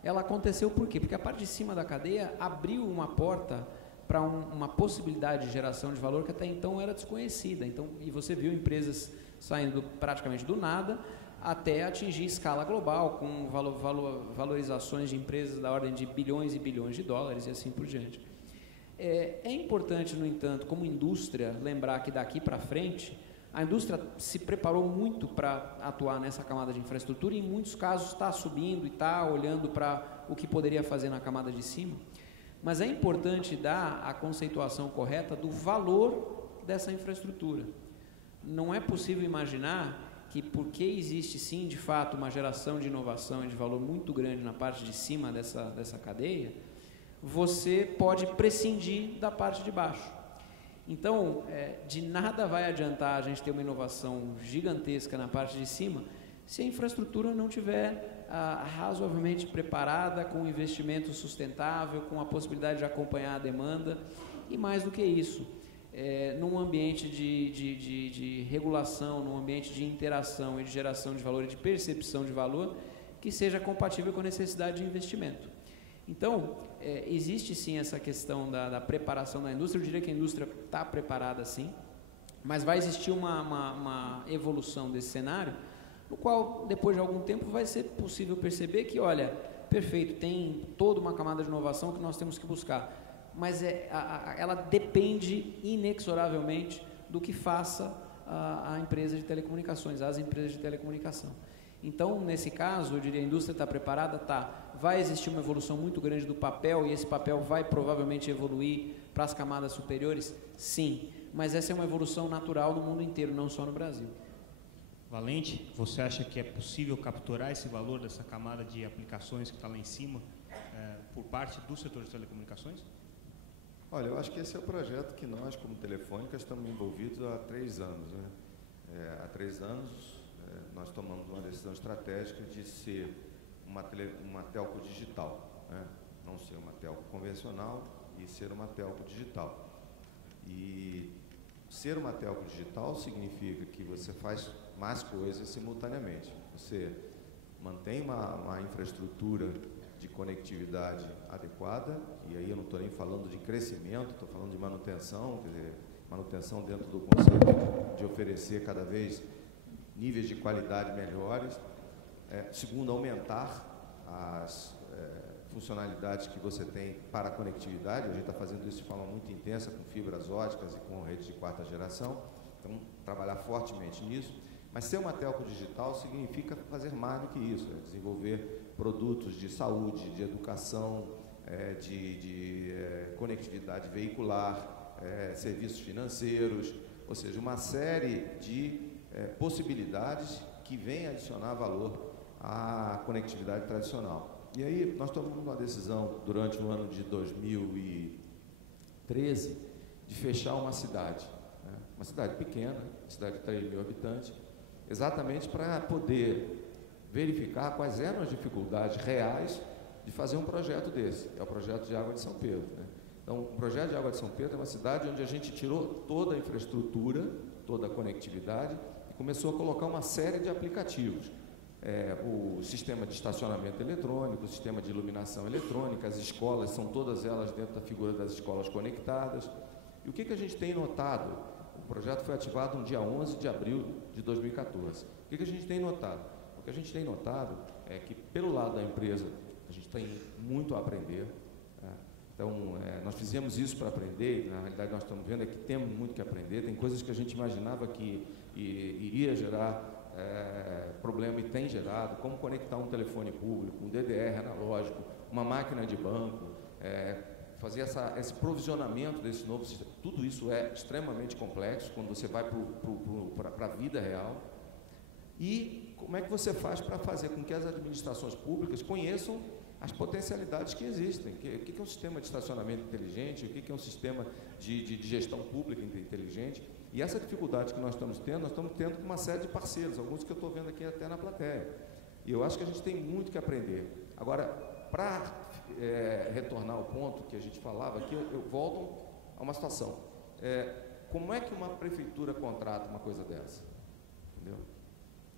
Ela aconteceu por quê? Porque a parte de cima da cadeia abriu uma porta para uma possibilidade de geração de valor que até então era desconhecida. Então, e você viu empresas saindo praticamente do nada até atingir escala global, com valorizações de empresas da ordem de bilhões e bilhões de dólares e assim por diante. É importante, no entanto, como indústria, lembrar que daqui para frente, a indústria se preparou muito para atuar nessa camada de infraestrutura e, em muitos casos, está subindo e está olhando para o que poderia fazer na camada de cima. Mas é importante dar a conceituação correta do valor dessa infraestrutura. Não é possível imaginar que, porque existe sim, de fato, uma geração de inovação e de valor muito grande na parte de cima dessa cadeia, você pode prescindir da parte de baixo. Então, de nada vai adiantar a gente ter uma inovação gigantesca na parte de cima se a infraestrutura não tiver razoavelmente preparada, com um investimento sustentável, com a possibilidade de acompanhar a demanda e, mais do que isso, num ambiente de regulação, num ambiente de interação e de geração de valor e de percepção de valor que seja compatível com a necessidade de investimento. Então, existe sim essa questão da preparação da indústria. Eu diria que a indústria está preparada sim, mas vai existir uma evolução desse cenário, no qual, depois de algum tempo, vai ser possível perceber que, olha, perfeito, tem toda uma camada de inovação que nós temos que buscar, mas ela depende inexoravelmente do que faça a empresa de telecomunicações, as empresas de telecomunicação. Então, nesse caso, eu diria, a indústria está preparada? Está. Vai existir uma evolução muito grande do papel, e esse papel vai provavelmente evoluir para as camadas superiores? Sim, mas essa é uma evolução natural no mundo inteiro, não só no Brasil. Valente, você acha que é possível capturar esse valor dessa camada de aplicações que está lá em cima por parte do setor de telecomunicações? Olha, eu acho que esse é o projeto que nós, como Telefônica, estamos envolvidos há 3 anos. Né? Há 3 anos, nós tomamos uma decisão estratégica de ser uma telco digital, né? Não ser uma telco convencional e ser uma telco digital. E ser uma telco digital significa que você faz mais coisas simultaneamente. Você mantém uma infraestrutura de conectividade adequada, e aí eu não estou nem falando de crescimento, estou falando de manutenção, quer dizer, manutenção dentro do conceito de oferecer cada vez níveis de qualidade melhores. Segundo, aumentar as funcionalidades que você tem para a conectividade. A gente está fazendo isso de forma muito intensa, com fibras óticas e com redes de 4ª geração. Então, trabalhar fortemente nisso. Mas ser uma telco digital significa fazer mais do que isso, desenvolver produtos de saúde, de educação, de conectividade veicular, serviços financeiros, ou seja, uma série de possibilidades que vêm adicionar valor à conectividade tradicional. E aí nós tomamos uma decisão durante o ano de 2013 de fechar uma cidade pequena, cidade de 3 mil habitantes, exatamente para poder verificar quais eram as dificuldades reais de fazer um projeto desse. É o projeto de água de São Pedro, né? Então, o projeto de água de São Pedro é uma cidade onde a gente tirou toda a infraestrutura, toda a conectividade e começou a colocar uma série de aplicativos. O sistema de estacionamento eletrônico, o sistema de iluminação eletrônica, as escolas, são todas elas dentro da figura das escolas conectadas. E o que a gente tem notado? O projeto foi ativado no dia 11 de abril de 2014. O que a gente tem notado? O que a gente tem notado é que, pelo lado da empresa, a gente tem muito a aprender. Então, nós fizemos isso para aprender, na realidade nós estamos vendo que temos muito que aprender, tem coisas que a gente imaginava que iria gerar problema e tem gerado, como conectar um telefone público, um DDR analógico, uma máquina de banco, fazer esse provisionamento desse novo sistema. Tudo isso é extremamente complexo quando você vai para a vida real. E como é que você faz para fazer com que as administrações públicas conheçam as potencialidades que existem? O que é um sistema de estacionamento inteligente? O que é um sistema de gestão pública inteligente? E essa dificuldade que nós estamos tendo com uma série de parceiros, alguns que eu estou vendo aqui até na plateia. E eu acho que a gente tem muito que aprender. Agora, para retornar ao ponto que a gente falava aqui, eu volto a uma situação. Como é que uma prefeitura contrata uma coisa dessa? Entendeu?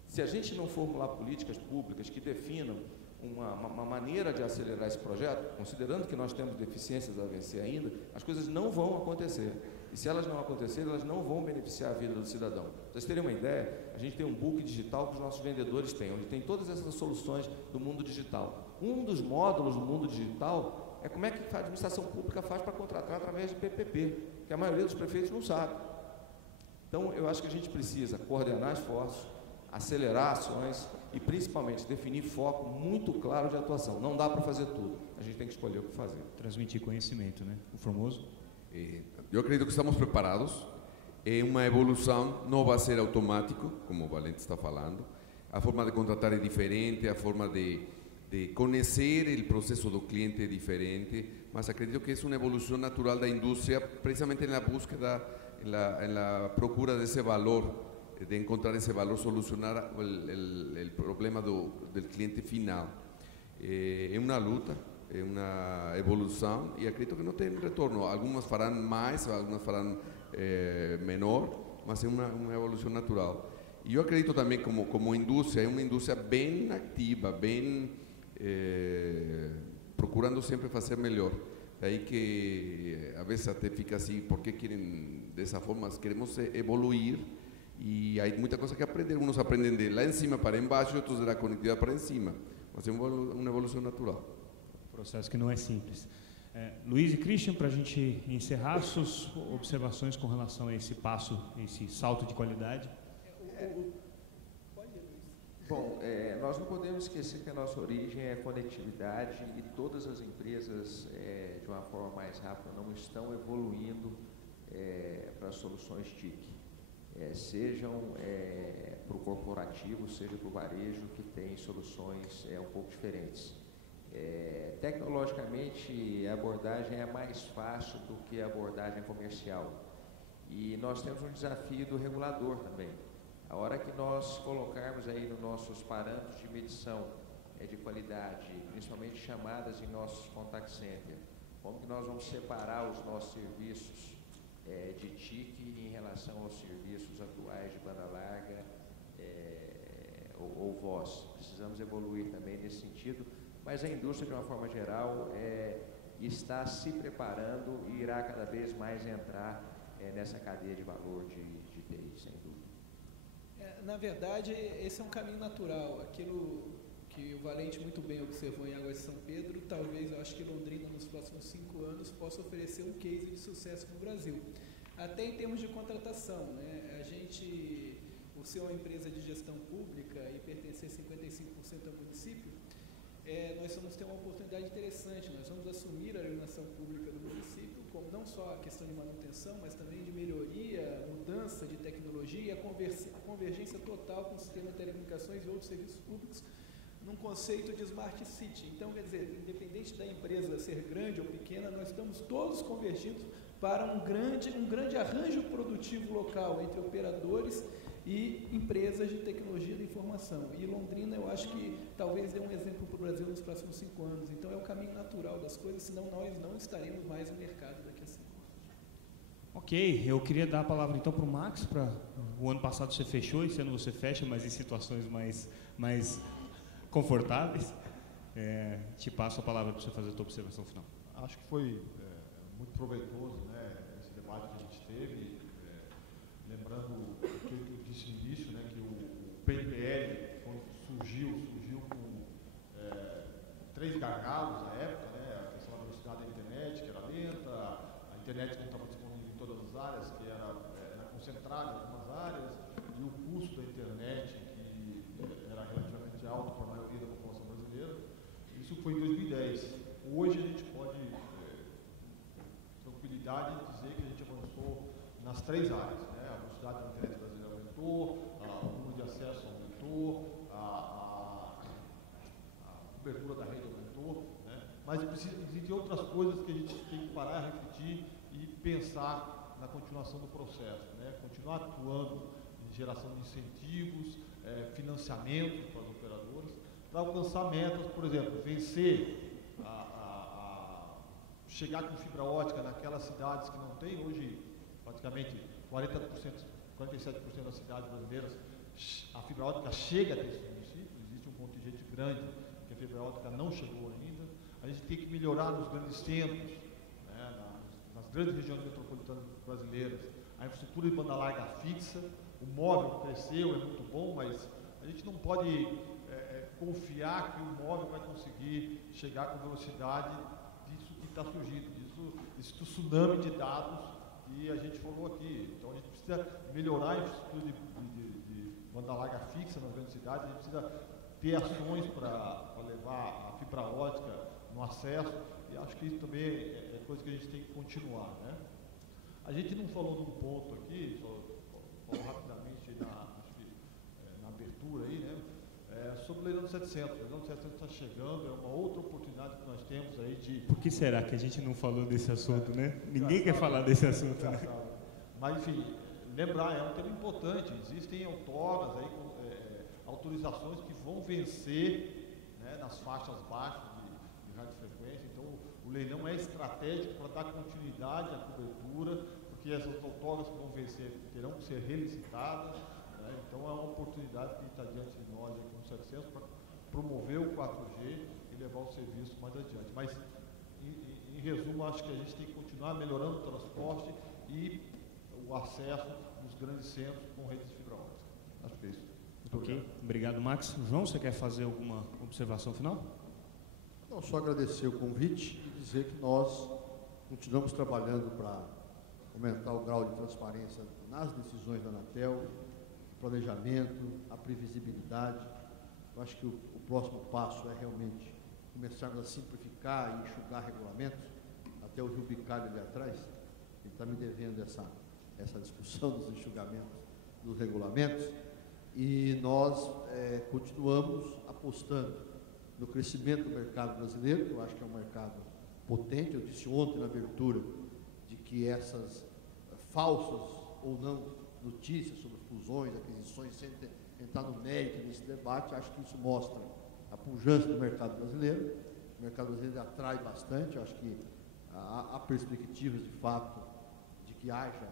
Se a gente não formular políticas públicas que definam uma maneira de acelerar esse projeto, considerando que nós temos deficiências a vencer ainda, as coisas não vão acontecer. E se elas não acontecerem, elas não vão beneficiar a vida do cidadão. Para vocês terem uma ideia, a gente tem um book digital que os nossos vendedores têm, onde tem todas essas soluções do mundo digital. Um dos módulos do mundo digital é como é que a administração pública faz para contratar através de PPP, que a maioria dos prefeitos não sabe. Então, eu acho que a gente precisa coordenar esforços, acelerar ações e, principalmente, definir foco muito claro de atuação. Não dá para fazer tudo. A gente tem que escolher o que fazer. Transmitir conhecimento, né? O Formoso? Eu acredito que estamos preparados. É uma evolução, não vai ser automático, como o Valente está falando. A forma de contratar é diferente, a forma de conhecer o processo do cliente é diferente, mas acredito que é uma evolução natural da indústria, precisamente na búsqueda, na procura desse valor, de encontrar esse valor, solucionar o problema do cliente final. É uma luta, é uma evolução e acredito que não tem retorno. Algumas farão mais, algumas farão menor, mas é uma evolução natural. E eu acredito também como indústria, é uma indústria bem ativa, bem procurando sempre fazer melhor. Daí que às vezes até fica assim, porque querem dessa forma, queremos evoluir e há muita coisa que aprender. Uns aprendem de lá em cima para embaixo, outros da conectividade para em cima. Mas é uma evolução natural. Processo que não é simples. Luiz e Christian, para a gente encerrar, suas observações com relação a esse passo, esse salto de qualidade? Bom, nós não podemos esquecer que a nossa origem é conectividade e todas as empresas, de uma forma mais rápida, não estão evoluindo para soluções TIC. Sejam para o corporativo, seja para o varejo, que tem soluções um pouco diferentes. Tecnologicamente, a abordagem é mais fácil do que a abordagem comercial. E nós temos um desafio do regulador também. A hora que nós colocarmos aí nos nossos parâmetros de medição de qualidade, principalmente chamadas em nossos contact center, como que nós vamos separar os nossos serviços de TIC em relação aos serviços atuais de banda larga ou voz. Precisamos evoluir também nesse sentido, mas a indústria, de uma forma geral, está se preparando e irá cada vez mais entrar nessa cadeia de valor de TI, sem dúvida. Na verdade, esse é um caminho natural. Aquilo que o Valente muito bem observou em Águas de São Pedro, talvez, eu acho que Londrina, nos próximos 5 anos, possa oferecer um case de sucesso para o Brasil. Até em termos de contratação, né? A gente por ser uma empresa de gestão pública e pertencer 55% ao município, nós vamos ter uma oportunidade interessante. Nós vamos assumir a iluminação pública do município, como não só a questão de manutenção, mas também de melhoria, mudança de tecnologia e a convergência total com o sistema de telecomunicações e outros serviços públicos num conceito de Smart City. Então, quer dizer, independente da empresa ser grande ou pequena, nós estamos todos convergindo para um grande arranjo produtivo local entre operadores e empresas de tecnologia da informação. E Londrina, eu acho que talvez dê um exemplo para o Brasil nos próximos 5 anos. Então, é o caminho natural das coisas, senão nós não estaremos mais no mercado daqui a 5 anos. Ok, eu queria dar a palavra então para o Max. O ano passado você fechou, esse ano você fecha, mas em situações mais confortáveis. Te passo a palavra para você fazer a tua observação final. Acho que foi muito proveitoso, né, esse debate que a gente teve, lembrando o que eu disse no início, né, que o PNPL, quando surgiu com 3 gargalos na época, né, a questão da velocidade da internet, que era lenta, a internet não estava disponível em todas as áreas, que era concentrada em algumas áreas, e o custo da internet, que era relativamente alto para a maioria da população brasileira. Isso foi em 2010. Hoje a gente pode, tranquilidade, dizer que a gente avançou nas 3 áreas, né? A velocidade da internet brasileira aumentou, o número de acesso aumentou, a cobertura da rede aumentou, né? Mas existem outras coisas que a gente tem que parar, refletir e pensar na continuação do processo, né? Continuar atuando em geração de incentivos, financiamento para os operadores, para alcançar metas, por exemplo, vencer chegar com fibra ótica naquelas cidades que não tem, hoje praticamente 47% das cidades brasileiras, a fibra ótica chega desses municípios, existe um contingente grande que a fibra ótica não chegou ainda. A gente tem que melhorar nos grandes centros, né, nas grandes regiões metropolitanas brasileiras, a infraestrutura de banda larga fixa. O móvel cresceu, é muito bom, mas a gente não pode confiar que o móvel vai conseguir chegar com velocidade disso que está surgindo, desse tsunami de dados que a gente falou aqui. Então a gente precisa melhorar a infraestrutura de banda larga fixa nas grandes cidades, a gente precisa ter ações para levar a fibra ótica no acesso, e acho que isso também é coisa que a gente tem que continuar, né? A gente não falou num ponto aqui, só falou rapidamente na abertura aí, né? Sobre o leilão do 700. O leilão do 700 está chegando, é uma outra oportunidade que nós temos aí de... Por que será que a gente não falou desse assunto, né? Ninguém quer falar desse assunto, né? Mas, enfim, lembrar, é um tema importante. Existem outorgas aí, autorizações que vão vencer, né, nas faixas baixas de radiofrequência. Então, o leilão é estratégico para dar continuidade à cobertura, porque essas outorgas que vão vencer terão que ser relicitadas. Então é uma oportunidade que está diante de nós aqui no 700 para promover o 4G e levar o serviço mais adiante. Mas, em resumo, acho que a gente tem que continuar melhorando o transporte e o acesso nos grandes centros com redes de fibra ótica. Acho que é isso. Muito ok, obrigado, Max. João, você quer fazer alguma observação final? Não, só agradecer o convite e dizer que nós continuamos trabalhando para aumentar o grau de transparência nas decisões da Anatel, planejamento, a previsibilidade. Eu acho que o próximo passo é realmente começarmos a simplificar e enxugar regulamentos. Até o Rio Bicalho ali atrás, ele está me devendo essa discussão dos enxugamentos dos regulamentos. E nós continuamos apostando no crescimento do mercado brasileiro, que eu acho que é um mercado potente. Eu disse ontem na abertura de que essas falsas ou não notícias sobre fusões, aquisições, sem entrar no mérito desse debate, acho que isso mostra a pujança do mercado brasileiro. O mercado brasileiro atrai bastante, acho que há perspectivas de fato de que haja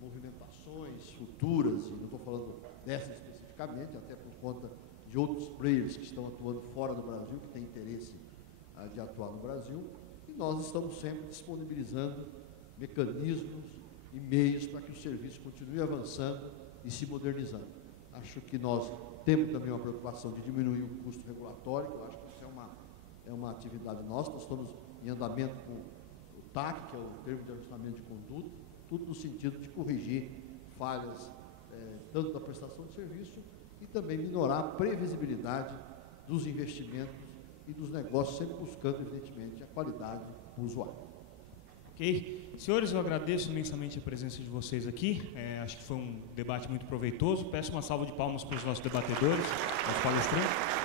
movimentações futuras, e não estou falando dessa especificamente, até por conta de outros players que estão atuando fora do Brasil, que têm interesse de atuar no Brasil, e nós estamos sempre disponibilizando mecanismos e meios para que o serviço continue avançando e se modernizando. Acho que nós temos também uma preocupação de diminuir o custo regulatório. Eu acho que isso é uma atividade nossa. Nós estamos em andamento com o TAC, que é o Termo de Ajustamento de Conduta, tudo no sentido de corrigir falhas tanto da prestação de serviço e também minorar a previsibilidade dos investimentos e dos negócios, sempre buscando, evidentemente, a qualidade do usuário. Ok. Senhores, eu agradeço imensamente a presença de vocês aqui. Acho que foi um debate muito proveitoso. Peço uma salva de palmas para os nossos debatedores, aos palestrantes.